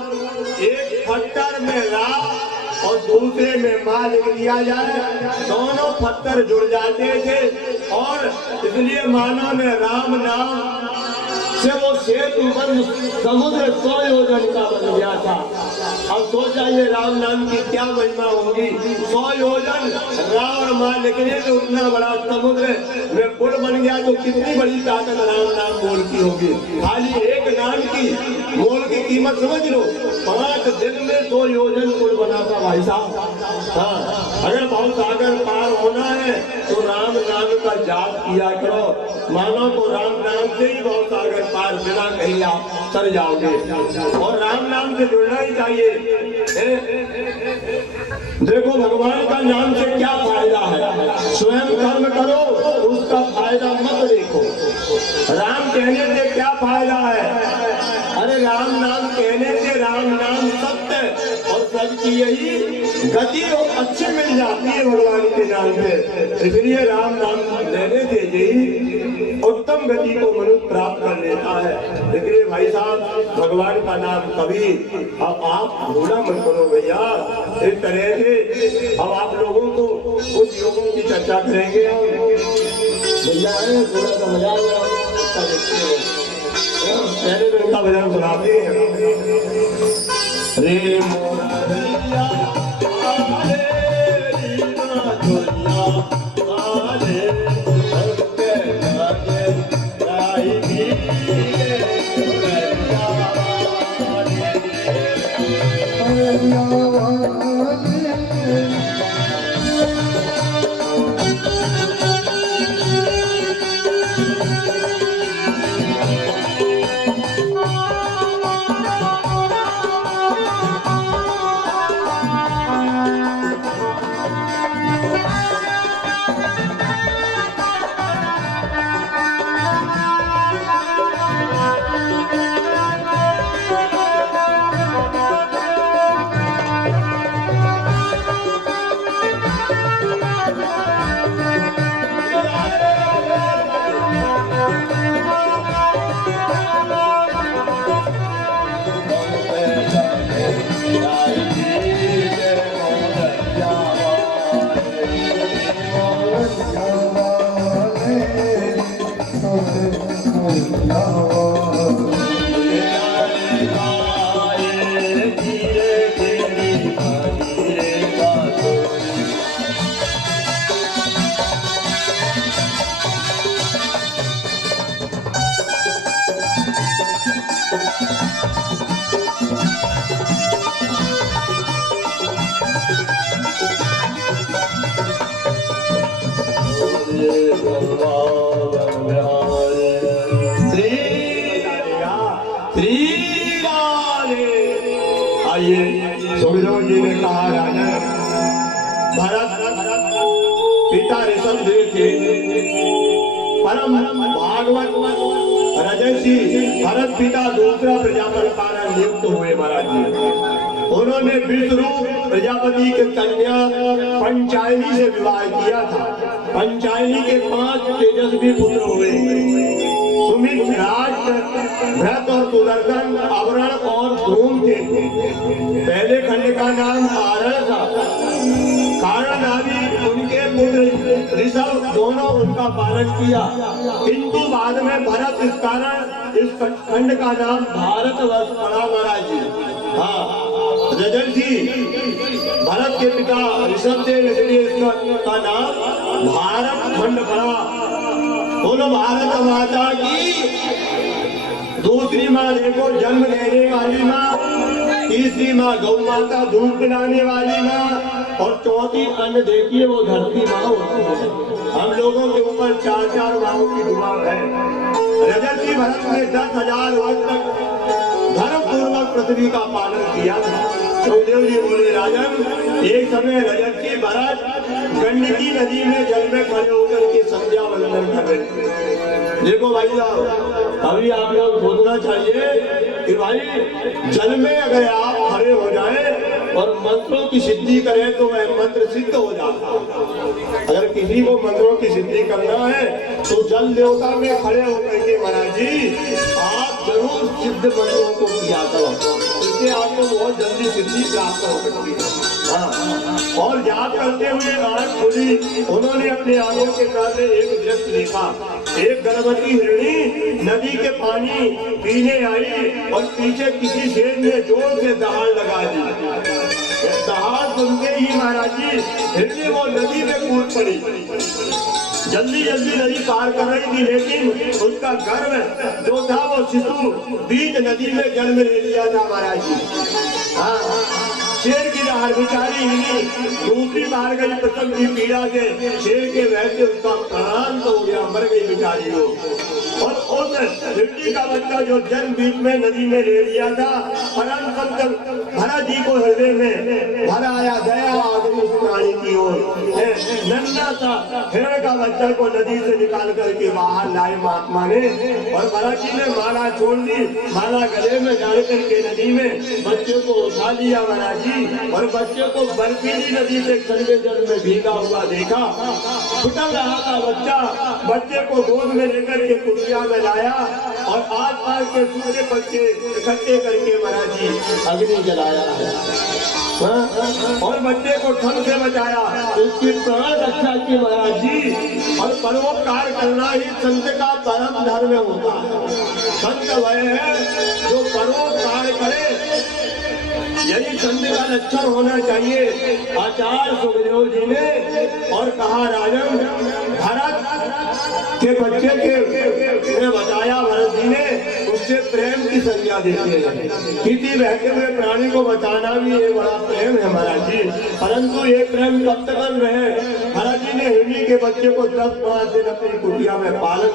एक पत्थर में राम और दूसरे में माँ लिख दिया जाए, दोनों पत्थर जुड़ जाते थे और इसलिए मानव ने राम नाम से वो सेतु बन समुद्र 100 योजन का बन गया था। अब सोचा ये राम नाम की क्या महिमा होगी। 100 योजन राम और माँ निकले तो उतना बड़ा समुद्र में पुल बन गया तो कितनी बड़ी ताकत राम नाम मोल की होगी। खाली एक नाम की मोल की कीमत समझ लो। 5 दिन में 100 योजन पुल बना था भाई साहब। हाँ, अगर बहुत सागर पार होना है तो राम नाम का जाप किया करो। मानो तो राम नाम से ही बहुत सागर पार, बिना कहीं आप चल जाओगे। और राम नाम से जुड़ना ही चाहिए। देखो भगवान का नाम से क्या फायदा है। स्वयं कर्म करो उसका फायदा मत देखो। राम कहने से क्या फायदा है। अरे राम नाम कहने से राम नाम सत्य और सबकी यही गति अच्छी मिल जाती है भगवान के नाम से। इसलिए राम नाम लेने से यही उत्तम गति को मनुष्य प्राप्त कर लेता है। इसलिए भाई साहब भगवान का नाम कभी अब आप भूला मत करो भैया। इस तरह से अब आप लोगों को कुछ योगों की चर्चा करेंगे। भैया थोड़ा सा मजा पहले दिन का भजन सुनाते हैं। रे मोरिया आले रीना दुनिया आले भक्ते लागे राई भी सुखदेव जी ने कहा राजा भरत पिता ऋषभदेव के परम भागवत रजसी भरत पिता दूसरा प्रजापति द्वारा नियुक्त हुए महाराज जी। उन्होंने विश्वरूप प्रजापति के कन्या पंचायनी से विवाह किया था। पंचायनी के 5 तेजस्वी पुत्र हुए, सुमित, राज, भरत और सुदर्शन, अवरण और धूम थे। पहले खंड का नाम आरण था। कारण आदि उनके पुत्र ऋषभ दोनों उनका पालन किया, किंतु बाद में भरत इस कारण इस खंड का नाम भारतवर्ष पड़ा महाराज जी। हाँ, रजर्षि भरत के पिता ऋषभदेव, इसलिए इसका नाम भारत खंड पड़ा। बोलो भारत माता की। दूसरी माँ देखो जन्म देने वाली माँ, तीसरी माँ गौ माता दूध पिलाने वाली माँ, और चौथी अन्न देखिए वो धरती माँ होती है। हम लोगों के ऊपर 4 माओं की दुआ है। रजर्षि भरत ने 10,000 वर्ष तक धर्म पूर्वक पृथ्वी का पालन किया था। सुखदेव जी बोले राजन, एक समय रजर्षि भरत गंडकी नदी में जल में खड़े होकर के संध्या वंदन कर रहे थे। देखो भाई साहब, अभी आप लोग सोचना चाहिए कि भाई जल में अगर आप खड़े हो जाए और मंत्रों की सिद्धि करें तो वह मंत्र सिद्ध हो जाता है। अगर किसी को मंत्रों की सिद्धि करना है तो जल देवता में खड़े होकर के महाराज जी आप जरूर सिद्ध मंत्रों को किया करो, इससे आपको बहुत जल्दी सिद्धि प्राप्त हो सकती है। हाँ, और याद करते हुए आंख खुली, उन्होंने अपने आंखों के सामने एक दृश्य देखा। एक गर्भवती हिरणी नदी के पानी पीने आई और पीछे किसी शेर ने जोर से दहाड़ लगा दी। दहाड़ सुनते ही महाराज जी हिरणी वो नदी में कूद पड़ी। जल्दी जल्दी नदी पार कर रही थी, लेकिन उसका गर्भ जो था वो शिशु बीच नदी में जन्म ले लिया था महाराज जी। हाँ, शेर की दहाड़ बेचारी हिरणी दूसरी बार गई प्रसव की पीड़ा से, शेर के वैसे उसका प्राण तो हो गया, मर गई बेचारी वो। और उस हिरणी का बच्चा जो जन्म बीच में नदी में ले लिया था, परम संत भरत जी को हृदय में भर आया, दया आ गई उस प्राणी की ओर। नन्हा सा हिरण का बच्चा को नदी से निकाल करके बाहर लाए महात्मा ने, और भरत जी ने माला छोड़ दी, माला गले में डाल करके नदी में बच्चे को उठा लिया महाराज जी, और बच्चे को बर्फीली नदी से ठंडे जल में भीगा हुआ देखा। छुटक रहा था बच्चा, बच्चे को गोद में लेकर के कुटिया में लाया और आस पास के सूखे पत्ते इकट्ठे करके महाराज जी अग्नि जलाया है। और बच्चे को ठंड से बचाया, उसकी प्राण रक्षा की महाराज जी। और परोपकार करना ही संत का परम धर्म होता है। संत वह है जो परोपकार करे, यही संत का लक्षण होना चाहिए। आचार्य सुखदेव जी ने और कहा, राजन भरत के बच्चे के बताया, भरत जी ने उससे प्रेम की संज्ञा देते हैं। किसी बहते हुए प्राणी को बचाना भी एक बड़ा प्रेम है महाराज जी, परंतु ये प्रेम कब तक रहे। भरत जी ने हिरणी के बच्चे को 10-5 दिन अपनी कुटिया में पालन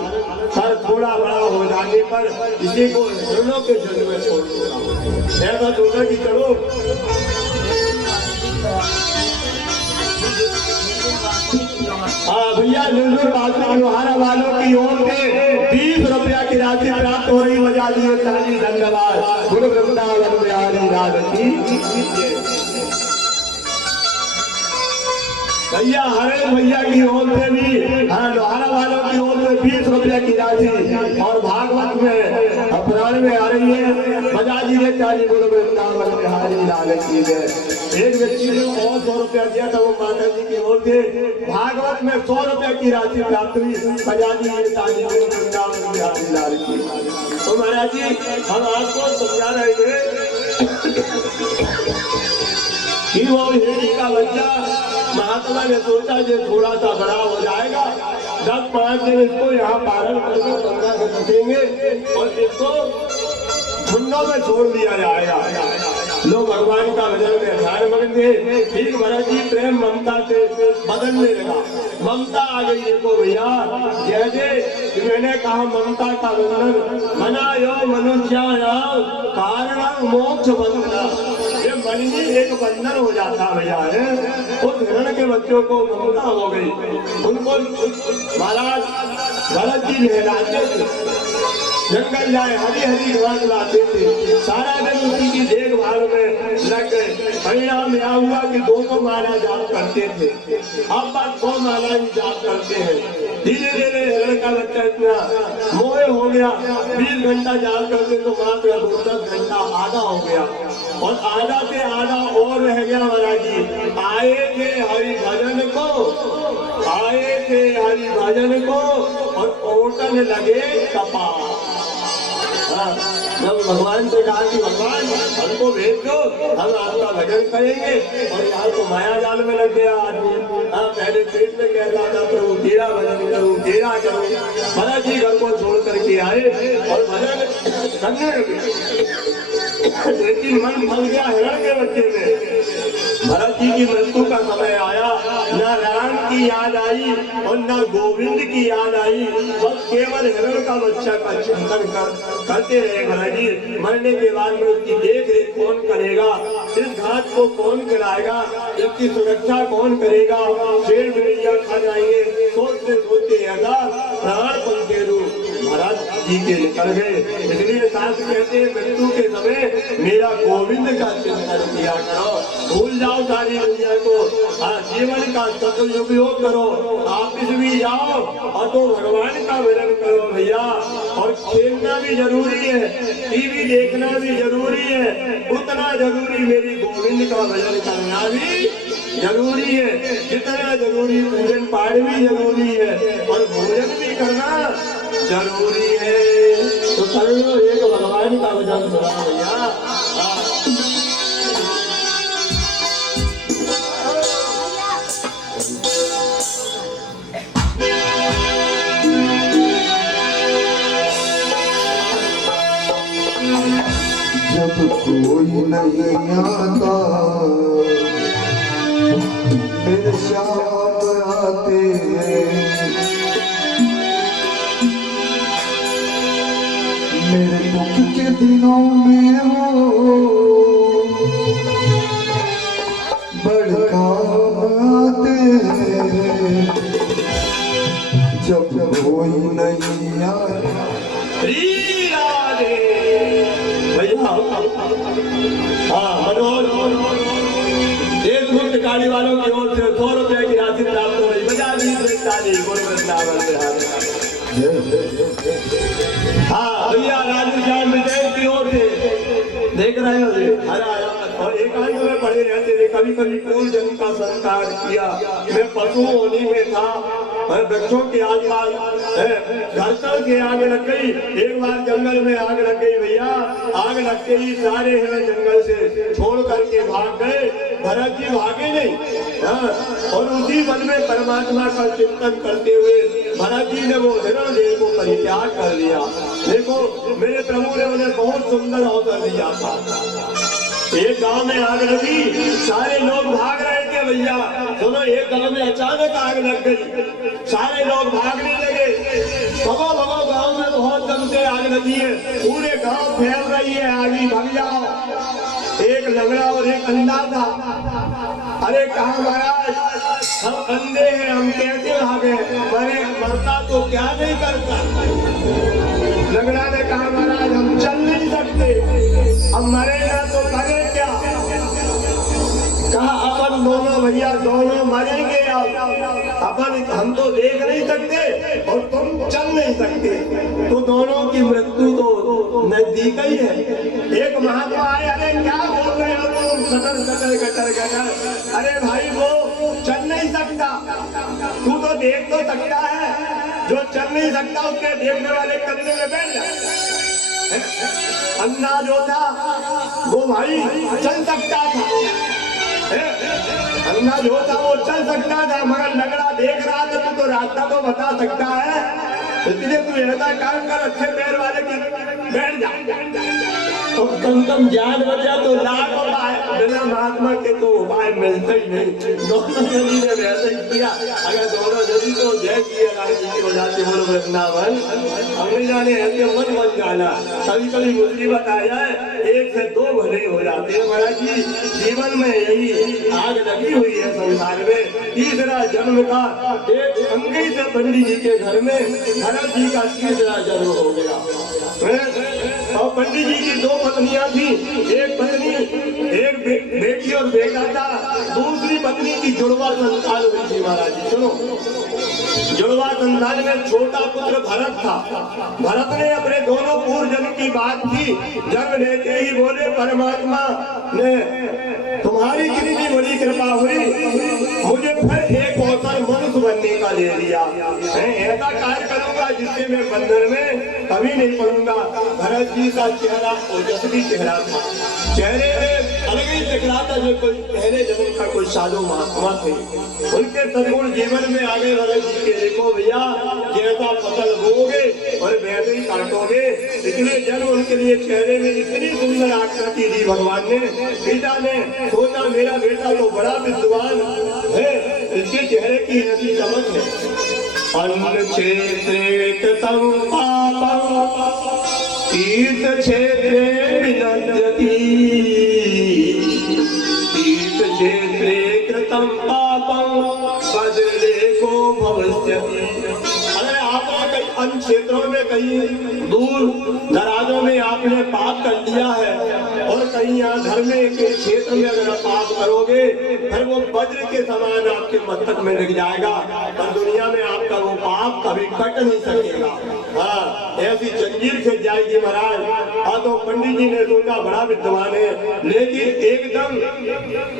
कर, थोड़ा बड़ा हो जाने पर इसी को हिरणों के जन्म में छोड़ दिया। ऐसा सोचा कि चलो भैया लोहारा वालों की ओर से 20 रुपया की राशि प्राप्त हो रही, बजा दिए ताली, धन्यवाद। गुरु वृंदावन बिहारी लाल की भैया, हरे भैया की ओर से भी, हाँ, लोहारा वालों की ओर से 20 रुपया की राशि, और भागवत में अपराध में आ रही है, बजा दिए ताली, गुरु वृंदावन बिहारी लाल की जय। एक व्यक्ति ने और 100 रुपया दिया था, वो माता जी की ओर से भागवत में 100 रुपया की राशि प्राप्त हुई, बजा दिए ताली, गुरु वृंदावन बिहारी लाल की। तो महाराज जी हम आपको समझा रहे थे कि वो हिरणी का बच्चा, महात्मा ने सोचा जो थोड़ा सा बड़ा हो जाएगा, 10-5 दिन इसको यहाँ पालन करके गंगा में रखेंगे और इसको झुंडों में छोड़ दिया जाएगा। लोग भगवान का भजन में ध्यान मग्न थे। ठीक भरत जी प्रेम ममता से बदलने लगा, ममता आ गई देखो भैया। जैसे मैंने कहा ममता का बंधन मना यो मनुष्याणाम कारण मोक्ष बंधन, ये मन ही एक बंधन हो जाता भैया है। उस हिरण के बच्चों को ममता हो गई, उनको महाराज भरत जी नहलाते थे, जंगल जाए हरी हरी घास लाते थे, सारा दिन उसी की देखभाल में लग गए। परिणाम यह हुआ कि 200 माला जाप करते थे, अब बात 100 माला ही जाप करते हैं। धीरे धीरे हिरण का बच्चा इतना मोह हो गया, 20 घंटा जाप करते तो मात्र 10 घंटा आधा हो गया, और आधा से आधा और रह गया महाराज जी। आए थे हरि भजन को, आए थे हरि भजन को, और ओटन लगे कपाल। जब भगवान से कहा कि भगवान हमको भेज दो, हम आपका भजन करेंगे, और यहाँ तो माया जाल में लग गया आदमी। पहले पेट में कह रहा था प्रभु तेरा भजन करूँ, तेरा करूँ। भरत जी घर को छोड़ करके आए और भजन करने लगे, लेकिन मन फल गया हिरण के बच्चे में। भरत जी की मृत्यु का समय आया, न राम की याद आई और न गोविंद की याद आई, बस केवल हिरण का बच्चा का चिंतन करते रहे भरत जी। मरने के बाद में उसकी देख रेख कौन करेगा, इस घाट को कौन कराएगा, इसकी सुरक्षा कौन करेगा, शेर भेड़िया खा जाएंगे, सोचते सोचते ऐसा प्राण पंखेरु भरत जी के निकल गए। इसलिए शास्त्र कहते हैं मृत्यु के समय मेरा गोविंद का चिंतन किया करो, भूल जाओ सारी दुनिया को, जीवन का सदुपयोग करो, ऑफिस भी जाओ और तो भगवान का भजन करो भैया। और खेलना भी जरूरी है, टीवी देखना भी जरूरी है, उतना जरूरी मेरी गोविंद का भजन करना भी जरूरी है, जितना जरूरी पूजन पाठ भी जरूरी है और भोजन भी करना जरूरी है। तो कर लो एक भगवान का भजन सुना भैया। जब कोई नहीं आता मेरे श्याम आते हैं, मेरे दुख के दिनों में वो बड़े काम आते हैं। जब कोई नहीं आता हाँ मनोज, एक मुक्त गाड़ी वालों की ओर से 100 रुपए की राशि प्राप्त हो रही। बजा दी हाँ भैया राजस्थान विजय की ओर से देख रहे हो जी। और एकांत में पड़े रहते थे, कभी कभी पूर्ण जन का संस्कार किया। मैं पशु होने में था, वृक्षों के आसपास घर्षण के आग लग गई। एक बार जंगल में आग लग गई भैया, आग लग गई, सारे जंगल से छोड़ करके भाग गए। भरत जी भागे नहीं, और उसी वन में परमात्मा का चिंतन करते हुए भरत जी ने वो हिरण देह को परित्याग कर लिया। देखो मेरे प्रभु ने उन्हें बहुत सुंदर अवसर दिया था। एक गांव में आग लगी, सारे लोग भाग रहे थे भैया। सुनो, एक गांव में अचानक आग लग गई, सारे लोग भागने लगे। भगो भगो, गांव में बहुत दम से आग लगी है, पूरे गांव फैल रही है, आगे भाग जाओ। एक लंगड़ा और एक अंधा था। अरे कहा महाराज, हम अंधे हैं, हम कैसे भागे? मरता तो क्या नहीं करता। लंगड़ा ने कहा महाराज हम चल नहीं सकते, अब मरेगा तो करे क्या? कहा अपन दोनों भैया दोनों मरेंगे, अपन हम तो देख नहीं सकते और तुम चल नहीं सकते, तो दोनों की मृत्यु तो नजदीक ही है। एक महात्मा आए, अरे क्या बोल रहे हो तुम? Shutter shutter gutter gutter. अरे भाई वो चल नहीं सकता, तू तो देख तो सकता है, जो चल नहीं सकता उसके देखने वाले कंधे में बैठ जाए। अन्ना जो था वो भाई चल सकता था, अन्ना जो था वो चल सकता था, मगर लंगड़ा देख रहा था। तो रास्ता तो बता सकता है, इसलिए तू ऐसा काम कर, अच्छे पैर वाले की बैठ जा। तो कम जान बचा तो लाख उपाय, बिना महात्मा के तो उपाय मिलते ही नहीं। दोनों जनी ने वैसे ही किया। अगर दोनों जनी तो जय किया राजी हो जाते बोलो वृंदावन। हमने जाने ऐसे मत जाना, कभी कभी मुसीबत आ जाए, 1 से 2 भले हो जाते हैं महाराज जी। जीवन में यही आग लगी हुई है संसार में। तीसरा जन्म का एक अंगी से पंडित जी के घर में भरत जी का तीसरा जन्म हो गया। और पंडित जी की 2 पत्नियां थी, एक पत्नी एक बेटी और बेटा था, दूसरी पत्नी की जुड़वा संतान हुई थी महाराज जी। सुनो, जुड़वा संतान में छोटा पुत्र भरत था। भरत ने अपने दोनों पूर्वजन्म की बात की, जन्म लेते ही बोले परमात्मा ने तुम्हारी कितनी बड़ी कृपा हुई, मुझे फिर एक अवसर मनुष्य बनने का दे दिया। मैं ऐसा कार्य करूंगा जिससे मैं बंधन में कभी नहीं पड़ूंगा। भरत जी का चेहरा ओजस्वी चेहरा था, चेहरे में अलग ही दिखला था, जो कोई पहले जन्म का कोई साधु महात्मा थे। उनके सद्गुण जीवन में आगे भरत जी के देखो भैया, जैसा फसल बोगे और वैसे ही काटोगे। इसलिए जन्म उनके लिए चेहरे में इतनी सुंदर आकृति दी भगवान ने। पिता ने सोचा मेरा बेटा तो बड़ा विद्वान है, इसके चेहरे की ऐसी चमक है। अन्न क्षेत्रे कृतं पापं तीर्थ क्षेत्रे विनश्यति, तीर्थ क्षेत्रे कृतं पापं वज्रलेखो भविष्यति। अगर आपने कई अन्य क्षेत्रों में, कहीं दूर दराजों में आपने पाप कर दिया है, और कहीं यहाँ घर में के क्षेत्र में अगर आप पाप करोगे, फिर वो वज्र के समान आपके मस्तक में लग जाएगा, और दुनिया में आपका वो पाप पाप कभी कट नहीं सकेगा। हाँ, ऐसी जंजीर खिंच जाएगी महाराज। हाँ, तो पंडित जी ने सोचा बड़ा विद्वान है, लेकिन एकदम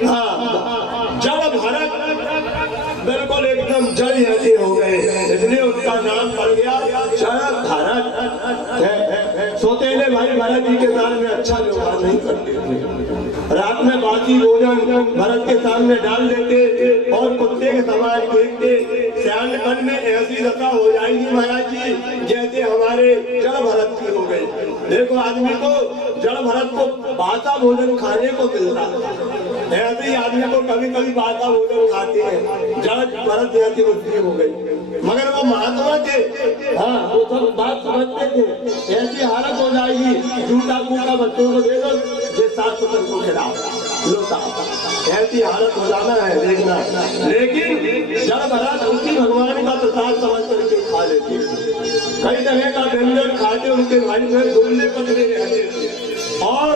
हाँ जड़ भरत बिल्कुल एकदम जड़ ऐसे हो गए, इसलिए उसका नाम पड़ गया जड़ भरत। सोतेले भाई भरत जी के साथ में अच्छा व्यवहार नहीं करते थे, रात में बासी भोजन भरत के सामने डाल देते और कुत्ते के समान देखते। सयानपन में ऐसी दशा हो जाएगी महाराज जी जैसे हमारे जड़ भरत की हो गई। देखो आदमी को जड़ भरत को बासा भोजन खाने को मिलता है, ऐसे ही आदमी को कभी कभी बासा भोजन खाते हैं, जड़ भरत जैसी बुद्धि हो गई। मगर वो महात्मा थे, हाँ वो सब बात समझते थे। ऐसी हालत हो जाएगी, जूता कूटा बच्चों को दे दो जो 7 को खिलाओ लोटा, ऐसी हालत हो जाना है देखना। लेकिन जड़ भरत उसी भगवान का प्रसाद समझ करके खा लेते, कई तरह का व्यंजन खाते, उनके भाई में डोलने पतले रहते थे। और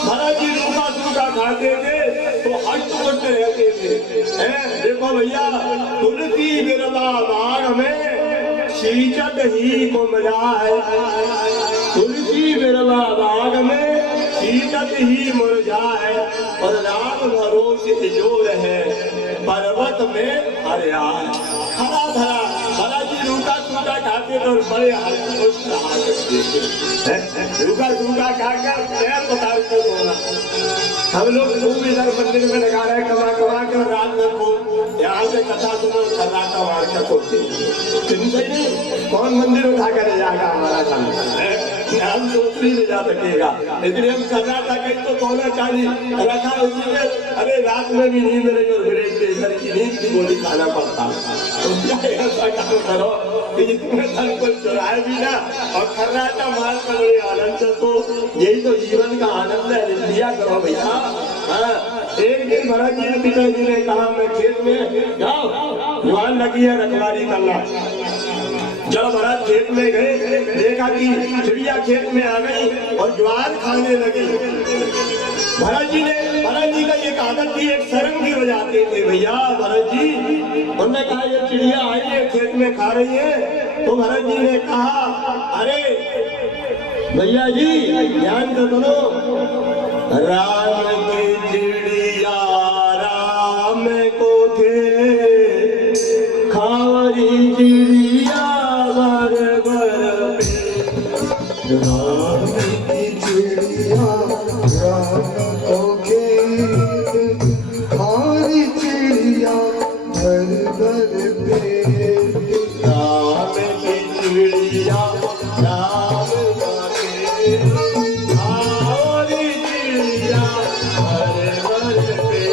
भरत जी रूखा सूखा खाते थे तो हट करते रहते थे। देखो भैया, तुलसी बिरवा बाग में शीचक ही को मजा है, तुलसी बिरवा बाग में शीतक ही मुरझाए, और राम भरोसे जो रहे पर्वत में हरिया। हरा भरा भरा जी रूखा सूखा खाते तो बड़े रूखा सूखा खाकर पैर पतार कर होना। हम लोग खूब इधर मंदिर में लगा रहे कमा कमा कर रात में खूब यहाँ से कथा सुनो खर्राटा मार कर सोते नहीं, कौन मंदिर उठा कर ले जाएगा हमारा काम, हम दूसरी ले जा सकेगा। इसलिए हम खर्राटा कहीं तो सोना चांदी रखा उसी में, अरे रात में भी नींद नहीं और ब्रेक दे सर की नींद की गोली खाना पड़ता। ऐसा काम करो कि जिसमें धन को चुराए भी ना और खर्राटा मार कर बड़े आनंद से, तो यही तो जीवन का आनंद है, लिया करो भैया। हाँ, एक दिन भरत जी पिताजी ने कहा मैं खेत में जाओ, जुआन लगी है रखवारी करना। जब भरत खेत में गए, देखा कि चिड़िया खेत में आ गई और ज्वार खाने लगी। भरत जी का एक आदत थी, एक सरंगी बजाते थे भैया भरत जी। उन्होंने कहा ये चिड़िया आई है खेत में खा रही है, तो भरत जी ने कहा अरे भैया जी ध्यान से सुनो, राम की चिड़िया राम को थे खावरी चिड़िया बर बर पे, राम की चिड़िया राम को खेत, खारी चिड़िया घर घर पेट। राम की चिड़िया राम का खेत, खावरी चिड़िया बर बर पे।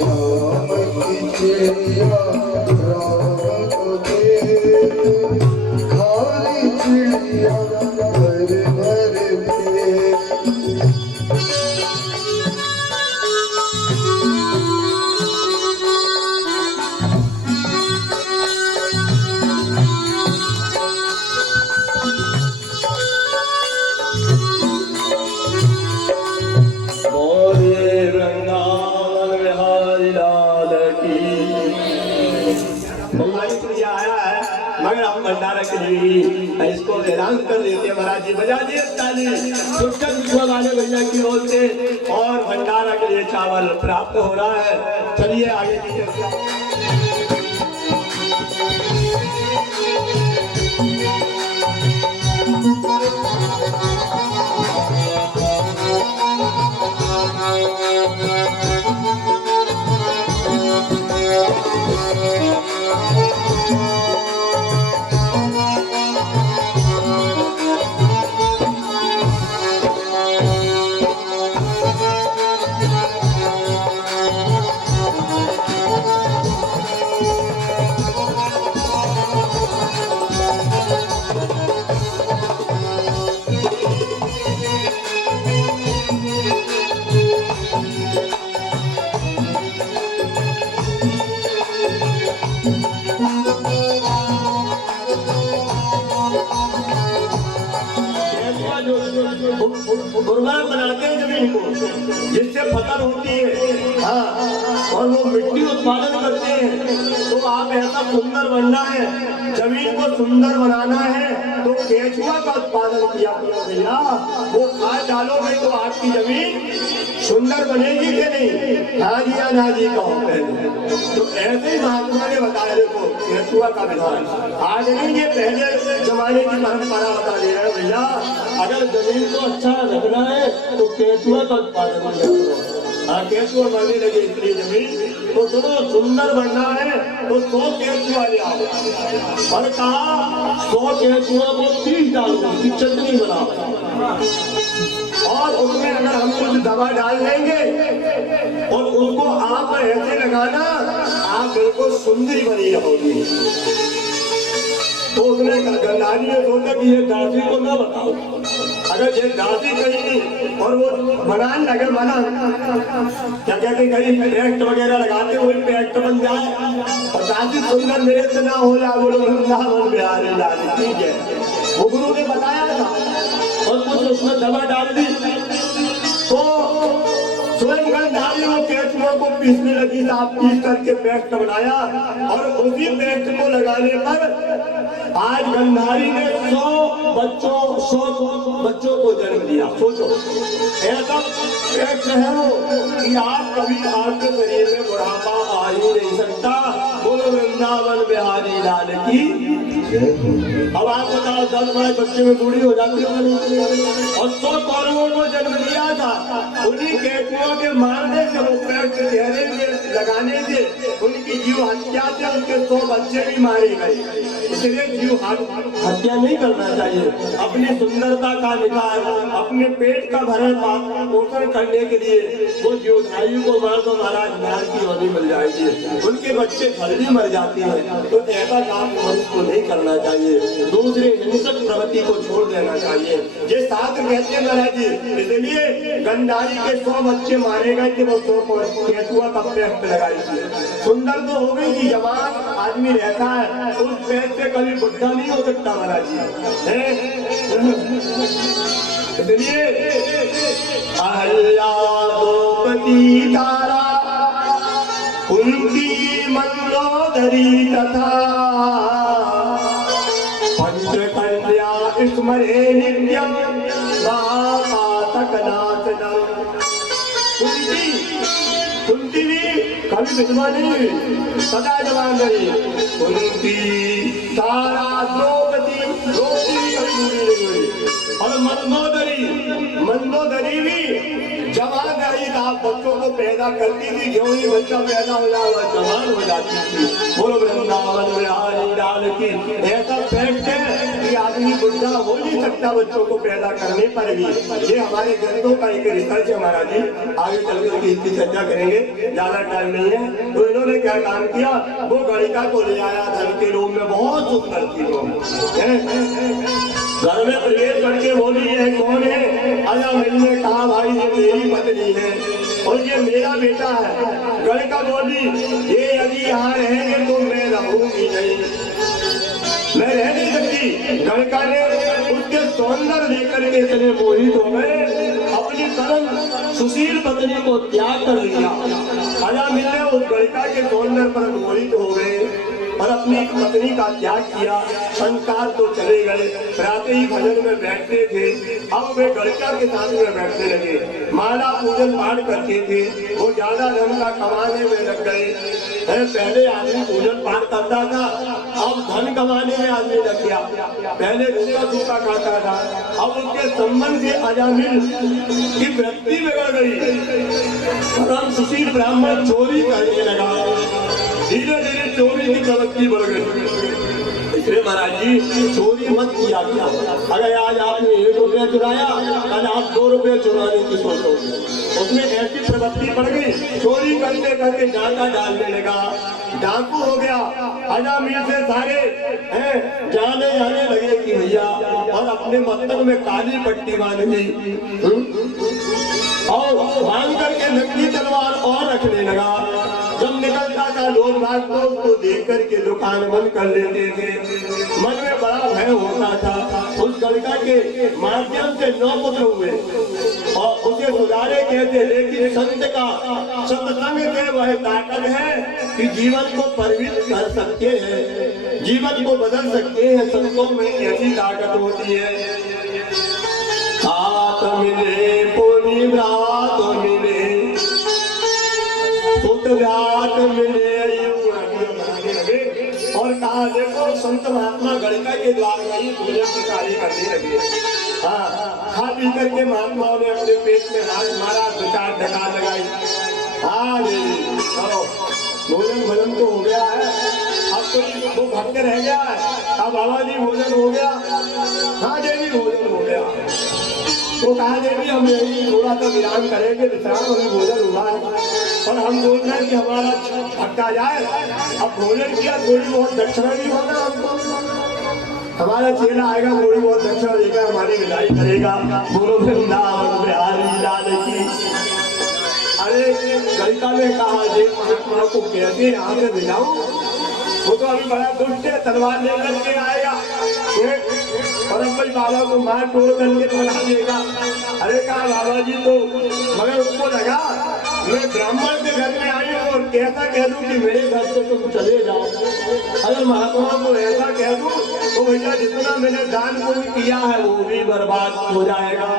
राम की चिड़िया राम को खेत, खारी चिड़िया घर घर पेट। बोले वृंदावन बिहारी लाल की। हमारी प्रिया आया है, मगर हम भंडारा के लिए इसको ऐलान कर देते हैं। महाराज जी बजा दिए ताली वाले भैया की ओर से, और भंडारा के लिए चावल प्राप्त हो रहा है। चलिए आगे की चर्चा। उर्वरक बनाते हैं जमीन को, जिससे फसल होती है। हाँ, और वो मिट्टी उत्पादन करते हैं। तो आप ऐसा सुंदर बनना है, जमीन को सुंदर बनाना है, तो केचुआ का उत्पादन किया करो भैया। वो खाद डालोगे तो आपकी जमीन सुंदर बनेगी कि नहीं? हाँ जी या ना जी कहो पहले। तो ऐसे ही महात्मा ने बताया, देखो केचुआ का विधान आज नहीं, ये पहले जमाने की परंपरा बता दे रहे हैं भैया। अगर जमीन को अच्छा रखना है तो केचुआ का उत्पादन करो। हाँ, केचुआ बनने लगे इसलिए जमीन तो सुनो, सुंदर बनना है तो 100 केचुआ ले आओ। और कहा 100 केचुआ को 30 डालो, उसकी चटनी बनाओ। और उसमें अगर हम कुछ दवा डाल देंगे और उसको आप ऐसे लगाना, आप बिल्कुल सुंदरी बनी रहोगी। तो उसने गंधारी ने सोचा कि ये दासी को ना बताओ, अगर ये दासी कहीं और वो बनाने लगे, बना क्या कहते कहीं पेस्ट वगैरह लगाते, वही पेस्ट बन जाए और दासी सुंदर मेरे से ना हो जाए, बोलो वृंदावन बिहारी लाल, ठीक है। वो गुरु ने बताया था और कुछ उसमें दवा डाल दी तो स्वयं गंधारी वो केचुआ को पीसने लगी, साफ पीस करके पेस्ट बनाया और उसी पेस्ट को लगाने पर आज गंधारी ने 100 बच्चों को जन्म दिया। सोचो, ऐसा पेस्ट है वो कि आप कभी आपके शरीर में बुढ़ापा आ ही नहीं सकता। बोलो वृंदावन बिहारी लाल की। अब आप बताओ 10 बड़े बच्चे में बूढ़ी हो जाती है और 100 कौरवों को जन्म दिया था। उन्हीं केचुओं के मारने से, वो पेट के चेहरे में लगाने से, उनकी जीव हत्या से उनके 100 बच्चे भी मारे गए। इसलिए जीव हत्या नहीं करना चाहिए। अपनी सुंदरता का निखार, अपने पेट का भरण पोषण करने के लिए वो जीवधारी को मार दो, महाराज मार की होनी मिल जाएगी, उनके बच्चे जल्दी मर जाते हैं। तो ऐसा काम मनुष्य को नहीं करना चाहिए, दूसरे हिंसक प्रवृत्ति को छोड़ देना चाहिए। ये शास्त्र कहते हैं महाराज जी। इसलिए गंधारी के 100 बच्चे मारे गए थे, वो 100 केचुआ का पेस्ट लगाई थी। सुंदर तो हो गई कि जवान आदमी रहता है, उस पेस्ट से कभी बुढ़ा नहीं हो सकता महाराज जी। इसलिए अहल्या द्रौपदी तारा कुंती मंदोदरी तथा पंचकन्या स्मरे नित्यम सकनाशनम। कुंती भी कभी विधवा नहीं हुई, सदा जवान रही। कुंती, तारा, द्रौपदी भी कभी बूढ़ी नहीं हुई। और मंदोदरी भी जवान रही। आप बच्चों को पैदा करती थी, जो ही बच्चा पैदा हो जाए जवान हो जाती थी। बोलो वृंदावन बिहारी लाल की। ऐसा फैक्ट है कि आदमी बुढ़ा हो नहीं सकता बच्चों को पैदा करने पर भी। ये हमारे ग्रंथों का एक रिसर्च है महाराज जी, आगे चल करके इसकी चर्चा करेंगे, ज्यादा टाइम नहीं है। तो इन्होंने क्या काम किया, वो गणिका को ले आया धन के रूप में, बहुत सुंदर थी वो। घर में प्रवेश करके बोली ये कौन है? अजामिल ने कहा भाई ये मेरी पत्नी है और ये मेरा बेटा है। गणिका बोली ये यदि यहाँ रहेंगे तो मैं रहूंगी नहीं, मैं रह नहीं सकती। गणिका ने उसके सौंदर्य लेकर के इतने मोहित हो गए, अपनी परम सुशील पत्नी को त्याग कर दिया। अजामिल ने उस गणिका के सौंदर्य पर मोहित हो गए और अपनी पत्नी का त्याग किया। संस्कार तो चले गए, रात ही भजन में बैठते थे, अब वे गणिका के साथ में बैठने लगे, माला पूजन पाठ करते थे। वो ज्यादा धन का कमाने में लग गए। पहले आदमी पूजन पाठ करता था, अब धन कमाने में आदमी लग गया। पहले रूखा सूखा खाता था, अब उसके संबंध से अजामिल की वृत्ति बिगड़ गई। परम सुशील ब्राह्मण चोरी करने लगा, धीरे धीरे चोरी की प्रवृत्ति बढ़ गई। इसलिए महाराज जी चोरी मत किया गया। अगर आज आपने 1 रुपया चुराया, कल आप 2 रुपये चुराने की सोचोगे, उसमें ऐसी प्रवृत्ति बढ़ गई। चोरी करते करते डाका डालने लगा, डाकू हो गया। अजामिल से सारे जाने लगे कि भैया, और अपने मस्तक में काली पट्टी बांध दी और बांध करके नकली तलवार और रखने लगा। जब निकलता था लोग बाग तो उसको देख करके दुकान बंद कर लेते थे। मन में बड़ा भय होता था। उस गणिका के माध्यम से 9 पुत्र हुए। गुजारे कैसे, लेकिन संत का सत्संग में वह ताकत है कि जीवन को परिवर्तित कर सकते हैं, जीवन को बदल सकते हैं। संतों में ऐसी ताकत होती है। हाथ मिले पुनि व्रात मिले, सुत व्रात मिले, और कहा देखो संत महात्मा गणिका के द्वार में ही पूजन की कार्य करने लगे। हाँ, खा पी करके महात्माओं ने अपने पेट में हाथ मारा, विचार ढका लगाई। हाँ देवी चलो, भोजन भोजन तो हो गया है, अब कोई वो भक्त रह गया है। अब बाबा जी भोजन हो गया? हाँ देवी भोजन हो गया। तो कहा देवी हम यही थोड़ा सा विराम करेंगे, विश्राम, अभी भोजन हुआ है और हम सोच रहे हैं कि हमारा भक्त आ जाए। अब भोजन किया, थोड़ी बहुत दक्षिणा भी होना हमको, हमारा चेला आएगा, थोड़ी बहुत दक्षिणा देकर हमारी विदाई करेगा। बोलो वृंदावन बिहारी लाल की। अरे गणिका ने कहा देव महात्मा को कैसे यहाँ से मिलाऊं, वो तो अभी बड़ा दुष्ट है, तलवार लेकर के आएगा और अब भाई बाबा को मार तोड़ करके बना देगा। अरे कहा बाबा जी तो, मगर उसको लगा मैं ब्राह्मण के घर में आई हूँ और कैसा कह दूं कि मेरे घर से तुम चले जाओ। अगर महात्मा को ऐसा कह दूं तो भैया जितना मैंने दान पुण्य किया है वो भी बर्बाद हो जाएगा।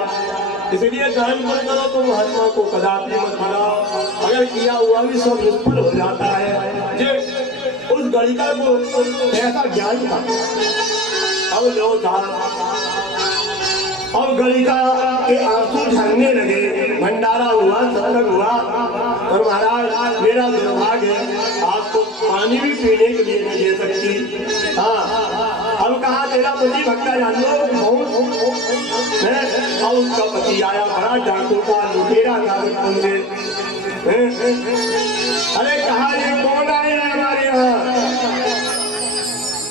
इसलिए दान पुण्य करो तो महात्मा को कदापि मत बनाओ, अगर किया हुआ भी सब निष्फल हो जाता है। जे उस गणिका को ऐसा ज्ञान था। अब लो था, अब गणिका के आंसू झरने लगे, भंडारा हुआ, सत्संग हुआ और महाराज मेरा दुर्भाग्य है, आपको पानी भी पीने के लिए नहीं दे सकती। हाँ, अब कहा तेरा पति भक्ता जान लो है। अब उसका पति आया, बड़ा डाकू था, लुटेरा था बचपन से। अरे कहा ये कौन आए हैं हमारे यहाँ,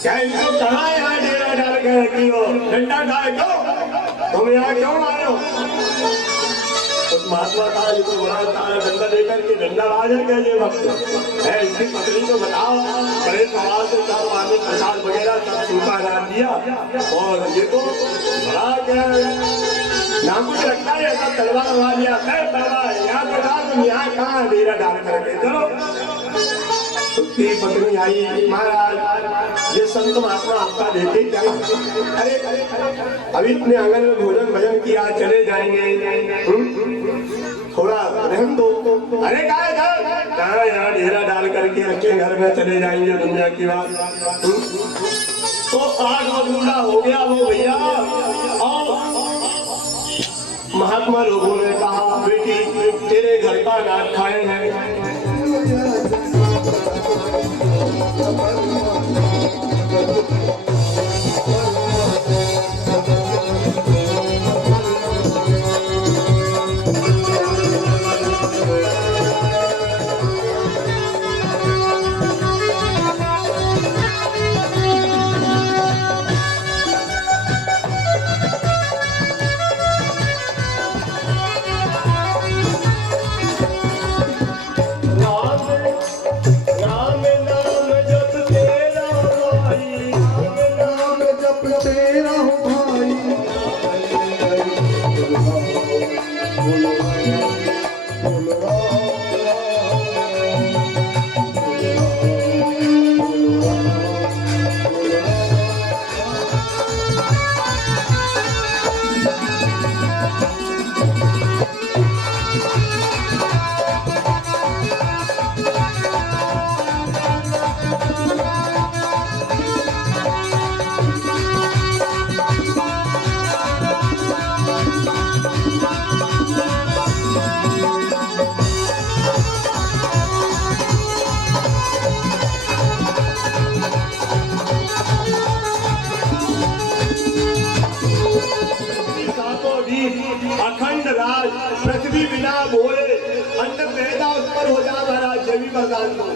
क्या इनको कहा यहाँ डेरा डाल कर रखी हो, डंडा खाए क्यों, तुम यहाँ क्यों आए हो? उस महात्मा का ये तो बड़ा तारा डंडा देकर के डंडा बाजर कैसे भक्त है, इसकी पत्नी को बताओ। बड़े सवाल से चारों आदमी प्रसाद वगैरह सब सूखा डाल दिया और ये तो बड़ा क्या ना कुछ रखता है, ऐसा तलवार लगा दिया। बाबा यहाँ बता तुम यहाँ कहाँ डेरा डाल करके, चलो। उसकी पत्नी आई, महाराज ये संत महात्मा आपका देखे क्या? अरे अभी इतने आंगन में भोजन भजन किया, चले जाएंगे, थोड़ा रहम दो। अरे कहा यहाँ डेरा डाल करके रखे, घर में चले जाएंगे, दुनिया की बात। तो आग बबूला हो गया वो भैया। और महात्मा लोगों ने कहा बेटी तेरे घर का अनाज खाए हैं। अखंड राज पृथ्वी बिना बोए, अन्न पैदा उस पर हो जा महाराज, ये भी वरदान दो।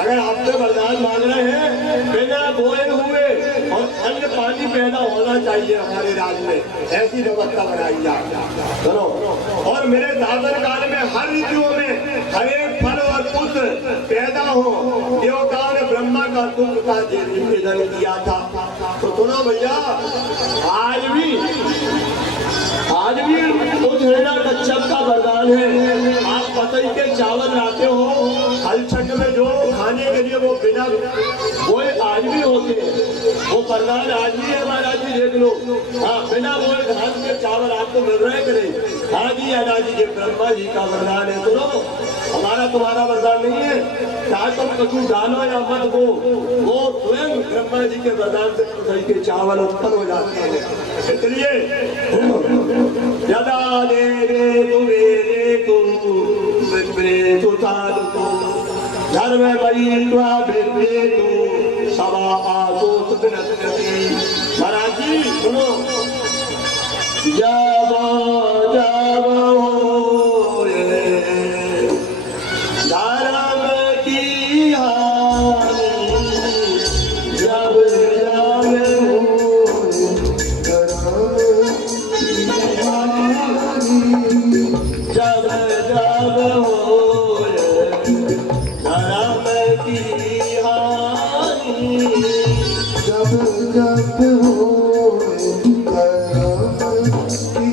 अगर आपसे वरदान मांग रहे हैं, बिना बोए हुए और अन्न पानी पैदा होना चाहिए हमारे राज्य में, ऐसी व्यवस्था बनाई जाए। सुनो, और मेरे शासन काल में हर ऋतुओं में हर एक फल और पुत्र पैदा हो। देवताओं ने ब्रह्मा का पुत्र का निवेदन किया था। तो सुनो भैया, आज भी उस हिरणा भगवान है। आप पतई के चावल लाते हो, हलछंड में जो खाने के लिए वो बिना बोए आदमी होते हैं, वो प्रधान आदमी है महाराज जी, देख लो। हाँ, बिना बोए धान के चावल आपको मिल रहे कि नहीं? हाँ जी अना जी, ये ब्रह्मा जी का वरदान है। सुनो, हमारा तुम्हारा वरदान नहीं है, चाहे तुम कछु डालो या मत हो, वो स्वयं ब्रह्मा जी के वरदान से पतई के चावल उत्पन्न हो जाते हैं। इसलिए यदा देवे तुमेरे तुम विप्रे तुसाधु धर्म वैत्वा विप्रे तु सवा आसो सुनति। महाराज जी सुनो, जब जब होए धर्म की हानि, जब जब जब जब होए धर्म की हानि, जब जब होए धर्म की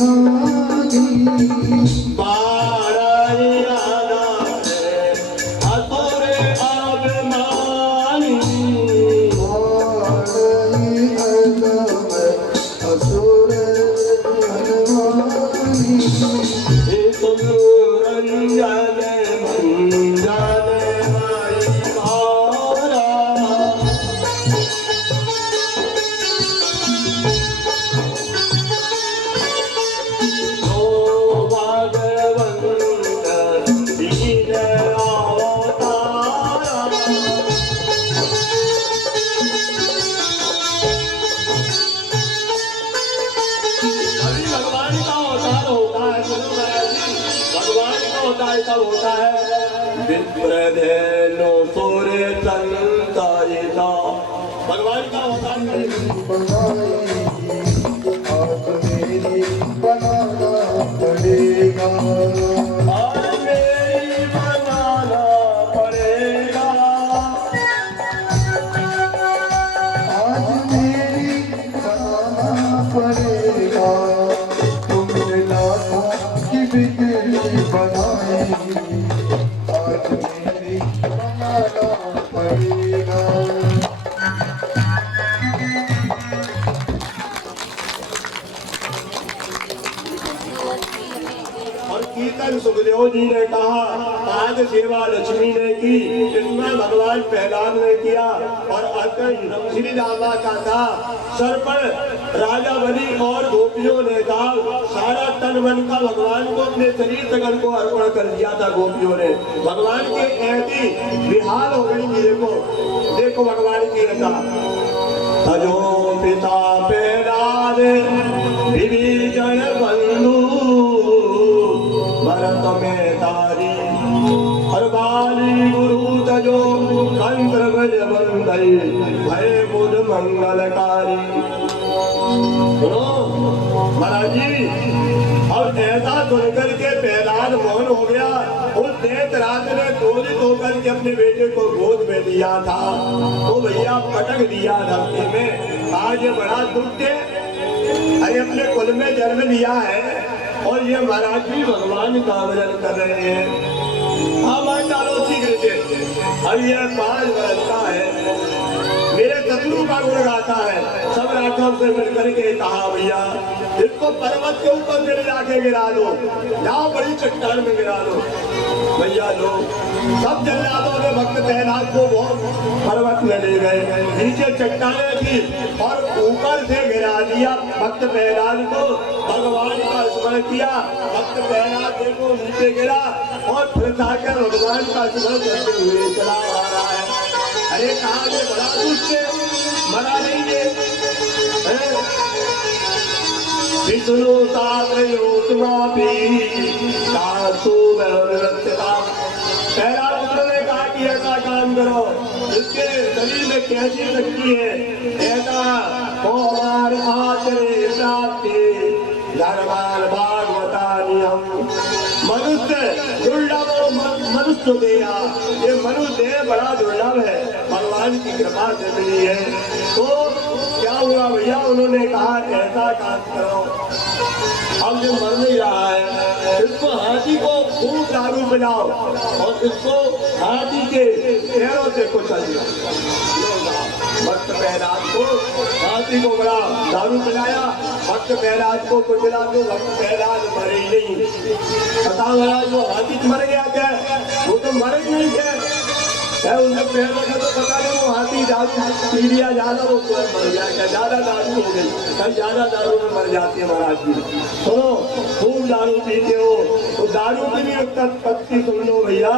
हानि, बारायाना है असुर अभिमानी, वाणी अदम असुर मनमानी, तुम रंजन मंजन माई भारा, ओ भगवंत दीन अवतारा। अभी भगवान का अवतार होता है, सुनो महाराज जी, भगवान का अवतार कब होता है? विप्रधेनु सूर्य संतारिता, भगवान का अवतार कब? बनाई आप मेरी बनाना पड़ेगा, और मेरी बनाना पड़ेगा, आज मेरी बनाना पड़ेगा। तुमने लाखों की बिगड़ी बनाई, आज मेरी बनाना पड़ेगा। और कीर्तन सुखदेव जी ने कहा, पाद सेवा लक्ष्मी ने की, इसमें भगवान प्रहलाद ने किया, और अर्पण श्री रामा का था। सर पर राजा बनी और गोपियों ने कहा, सारा तन मन का भगवान को, अपने शरीर तगन को अर्पण कर दिया था गोपियों ने। भगवान की ऐसी विहाल हो गई मेरे को, देखो भगवान की रचा। तजो पिता प्रहलाद विभीषण बंधु भरत में तारी, हर बाली गुरु तजो कंत्र भज बंदई भय बुध मंगलकारी। सुनो महाराज जी, अब ऐसा सुनकर के प्रहलाद मौन हो गया। उस देर रात ने क्रोधित होकर के अपने बेटे को गोद में लिया था, तो भैया पटक दिया धरती में। आज ये बड़ा दुख है, अरे अपने कुल में जन्म लिया है और ये महाराज जी भगवान का भजन कर रहे हैं। हाँ मान डालो शीघ्र से। अब ये 5 वर्ष का है, मेरे शत्रु का गुण गाता है। सब राठौर से मिलकर के कहा, भैया इसको पर्वत के ऊपर से जाके गिरा दो, जाओ बड़ी चट्टान में गिरा दो। भैया लोग सब जल्लादों ने भक्त प्रहलाद को पर्वत में ले गए, नीचे चट्टाने थी और ऊपर से गिरा दिया भक्त प्रहलाद को। भगवान का स्मरण किया, भक्त प्रहलाद देखो नीचे गिरा और फिर जाकर भगवान का स्मरण करते हुए चला आ रहा है। अरे कहा ये बड़ा दुष्ट है, मरा नहीं ये। विष्णु पहला पुत्र ने कहा कि ऐसा काम करो, इसके शरीर में कैसी शक्ति है, ऐसा हमारे आचरे प्राप्ति धर्मान भागवता नियम। मनुष्य दुर्लभ मनुष्य देहा, ये मनुष्य देह बड़ा दुर्लभ है, भगवान की कृपा से मिली है। तो क्या हुआ भैया, उन्होंने कहा ऐसा काम करो, अब जो मर नहीं रहा है इसको हाथी को खूब दारू पिलाओ और इसको हाथी के पैरों से कुचल भक्त प्रहलाद को हाथी को बड़ा दारू पिलाया, भक्त प्रहलाद को कुचला तो भक्त प्रहलाद मरे ही नहीं। पता महाराज वो हाथी मर गया क्या? वो तो मरे ही नहीं क्या? उनके पैर रखा तो पता नहीं वो हाथी दारू पी लिया ज्यादा वो मर गया क्या? ज्यादा दारू हो गई, कल ज्यादा दारू में मर जाते हैं महाराज जी। सुनो खूब दारू पीते हो तो दारू की भी उत्पत्ति सुन लो भैया।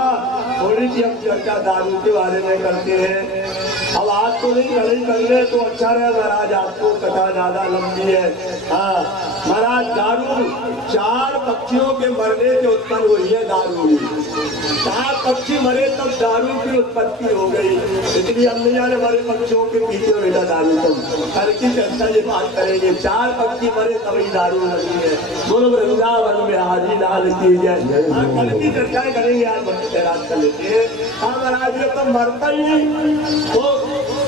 थोड़ी सी हम चर्चा दारू के बारे में करते हैं। अब आज तो नहीं कल ही कर ले तो अच्छा रहे महाराज, आपको कथा ज्यादा लंबी है। हाँ महाराज दारू 4 पक्षियों के मरने से उत्पन्न हुई है दारू। 4 पक्षी मरे तब दारू की उत्पत्ति हो गई, इसलिए हम नहीं जाने मरे पक्षियों के पीछे बेटा दारू। तुम कल की चर्चा ये बात करेंगे, 4 पक्षी मरे तभी दारू लगी है। बोलो वृंदावन में हाजी लाल की जय। हाँ कल की चर्चा करेंगे, आज भक्त प्रहलाद कर लेते हैं। हाँ महाराज ये तो मरता ही नहीं। तो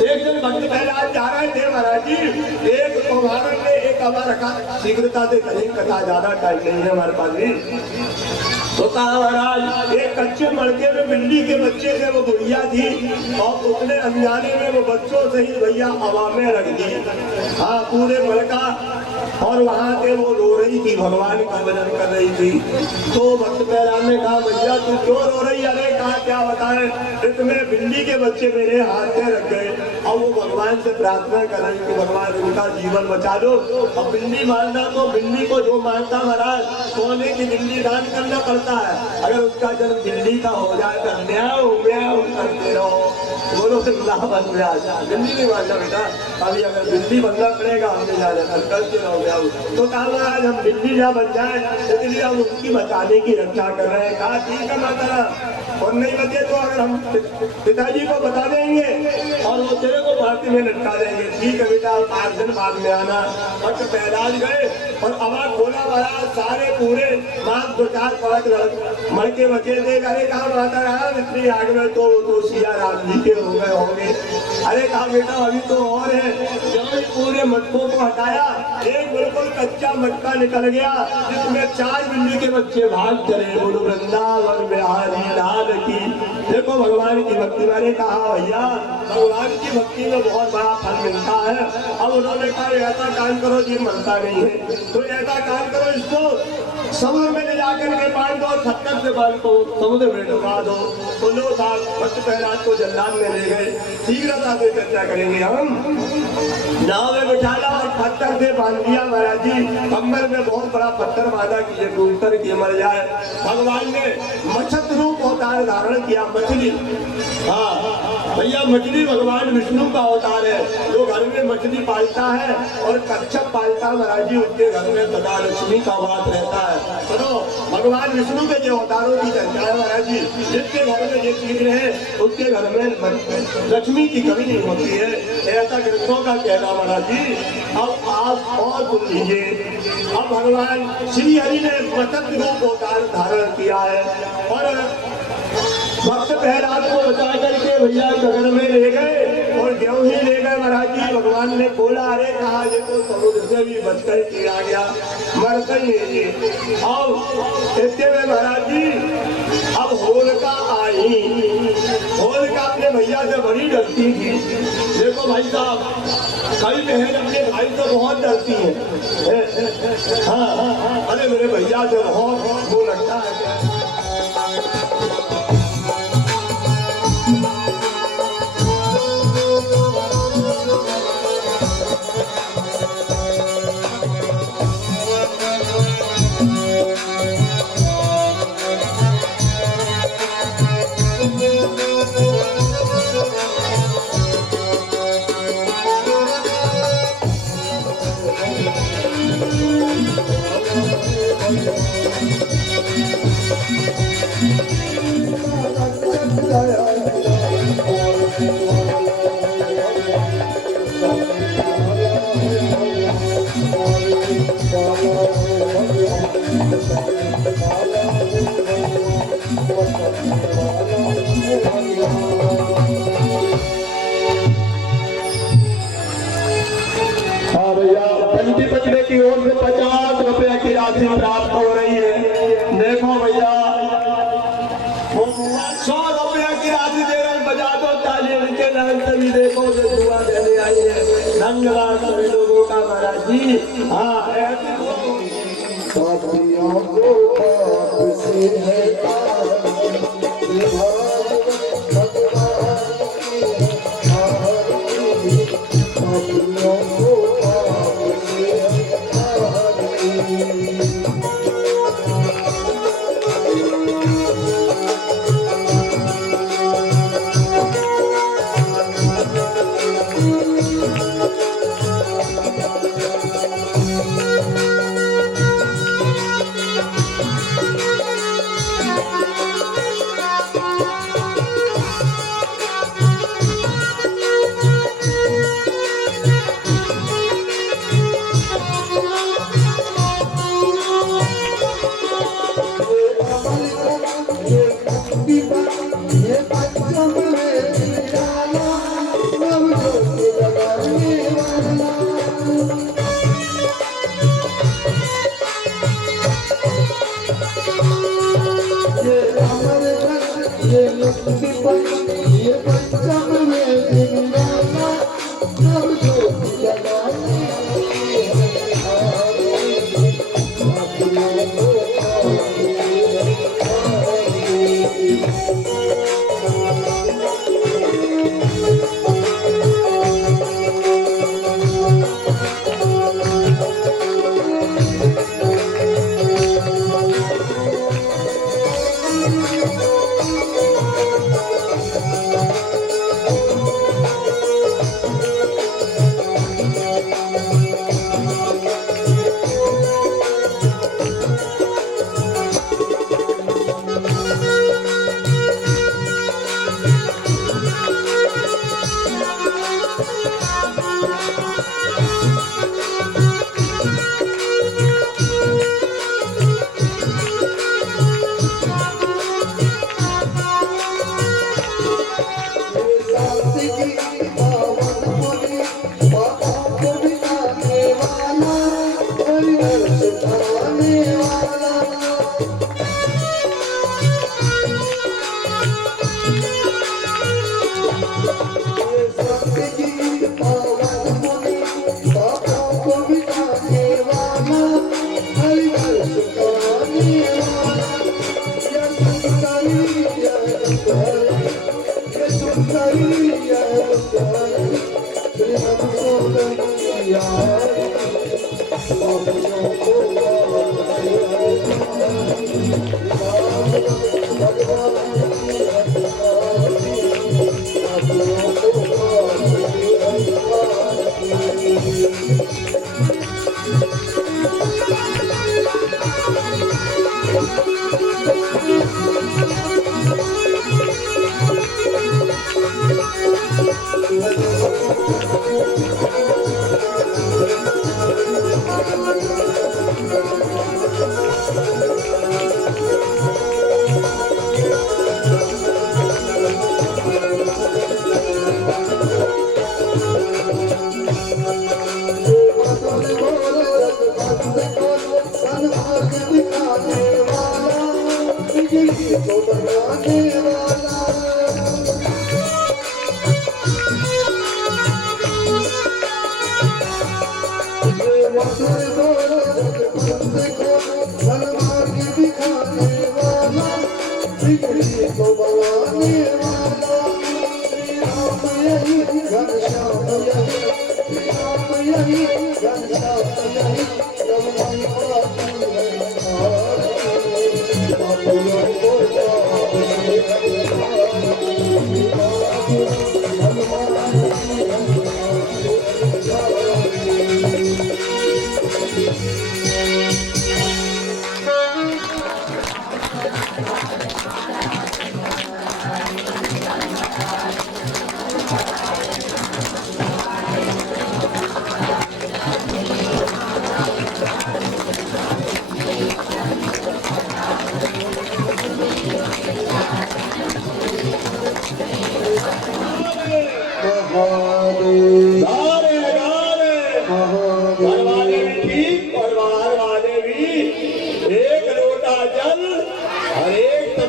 एक दिन भक्त प्रहलाद जा रहे थे महाराज जी, एक कुम्हार ने एक अमर रखा। शीघ्रता से कहीं कथा ज्यादा टाइम नहीं है हमारे पास भी। तो कहा महाराज एक कच्चे मड़के में बिल्ली के बच्चे थे, वो गुड़िया थी और उसने अनजाने में वो बच्चों से ही भैया हवा में रख दी। हाँ पूरे मड़का, और वहां से वो रो रही थी, भगवान का भजन कर रही थी। तो भक्त प्रहलाद ने कहा भैया तू क्यों रो रही? अरे कहा क्या बताएं, इसमें बिल्ली के बच्चे मेरे हाथ में रख गए। और वो भगवान से प्रार्थना कर रही कि भगवान उनका जीवन बचा दो। अब बिल्ली मारना तो बिल्ली को जो मारता महाराज सोने की बिल्ली दान करना पड़ता है। अगर उसका जन्म बिल्ली का हो जाए तो म्याऊं म्याऊं करते रहो। बोलो वृंदावन में आ जा, बिल्ली नहीं मारना बेटा। अभी अगर बिल्ली बनना पड़ेगा हमने जाना करते रहो म्याऊं। तो कहा महाराज हम बिल्ली ना बन जाए इसलिए हम उसकी बचाने की रक्षा कर रहे हैं। कहा ठीक है माता, और नहीं बचे तो अगर हम पिताजी को बता देंगे और वो तेरे को पार्टी में लटका देंगे। ठीक है बेटा 5 दिन बाद में आना। भक्त प्रहलाद गए और अवा खोला महाराज, सारे पूरे 2-4-5 मड़के बचे थे। अरे कहा माता राम इतनी आग में तो सिया राम जी के हो गए होंगे। अरे कहा बेटा अभी तो और है। जब पूरे मटकों को हटाया एक बिल्कुल कच्चा मटका निकल गया जिसमें 4 बिल्ली के बच्चे भाग चले। बोलो वृंदावन बिहारी लाल की। देखो भगवान की भक्ति। मैंने कहा भैया भगवान की भक्ति में बहुत बड़ा फल मिलता है। अब उन्होंने कहा ऐसा काम करो जी मरता नहीं है, तो ऐसा काम करो इसको समुद्र में ले जाकर के बांध दो, पत्थर से बांध दो, समुद्र में डुबा दो। तो लो साहब भक्त प्रहलाद को जल्लाद में ले गए। शीघ्रता से चर्चा करेंगे हम। नाव में बिठाला और पत्थर से बांध दिया महाराज जी। कमर में बहुत बड़ा पत्थर बांधा कि ये डूबकर के मर जाए। भगवान ने मत्स्य रूप अवतार धारण किया, मछली। हाँ भैया मछली भगवान विष्णु का अवतार है। जो घर में मछली पालता है और कच्छप पालता है महाराज जी उसके घर में सदा लक्ष्मी का वास रहता है। सुनो भगवान विष्णु के जो अवतारों की चर्चा है महाराज जी, जिसके घर में ये चीज रहे उसके घर में लक्ष्मी की कमी नहीं होती है, ऐसा ग्रंथों का कहना महाराज जी। अब आप और सुन लीजिए। अब भगवान श्री हरि ने मत्स्य रूप अवतार धारण किया है और भक्त प्रहलाद को बचा करके भैया गगन में ले गए और गेहूं ही ले गए महाराज जी। भगवान ने बोला अरे कहा ये तो समुद्र से भी बचकर के आ गया, मरता ही है ये। अब इतने में महाराज जी अब होलिका आई। होलिका अपने भैया से बड़ी डरती थी। देखो भाई साहब कई बहन अपने भाई से बहुत डरती हैं। हाँ अरे मेरे भैया से बहुत वो लगता है। हाँ भैया बंटी बचने की ओर से 50 रुपए की राशि प्राप्त हो रही है। देखो भैया 100 रुपया की राशि दे रहे हैं, बजा दो ताली उनके नाम से भी। देखो जो दुआ देने आई है, धन्यवाद सभी लोगों का महाराज जी। हाँ पापियों को पाप से है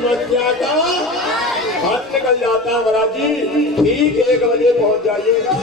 समस्या का हल निकल जाता है महाराज जी। ठीक 1 बजे पहुंच जाइएगा।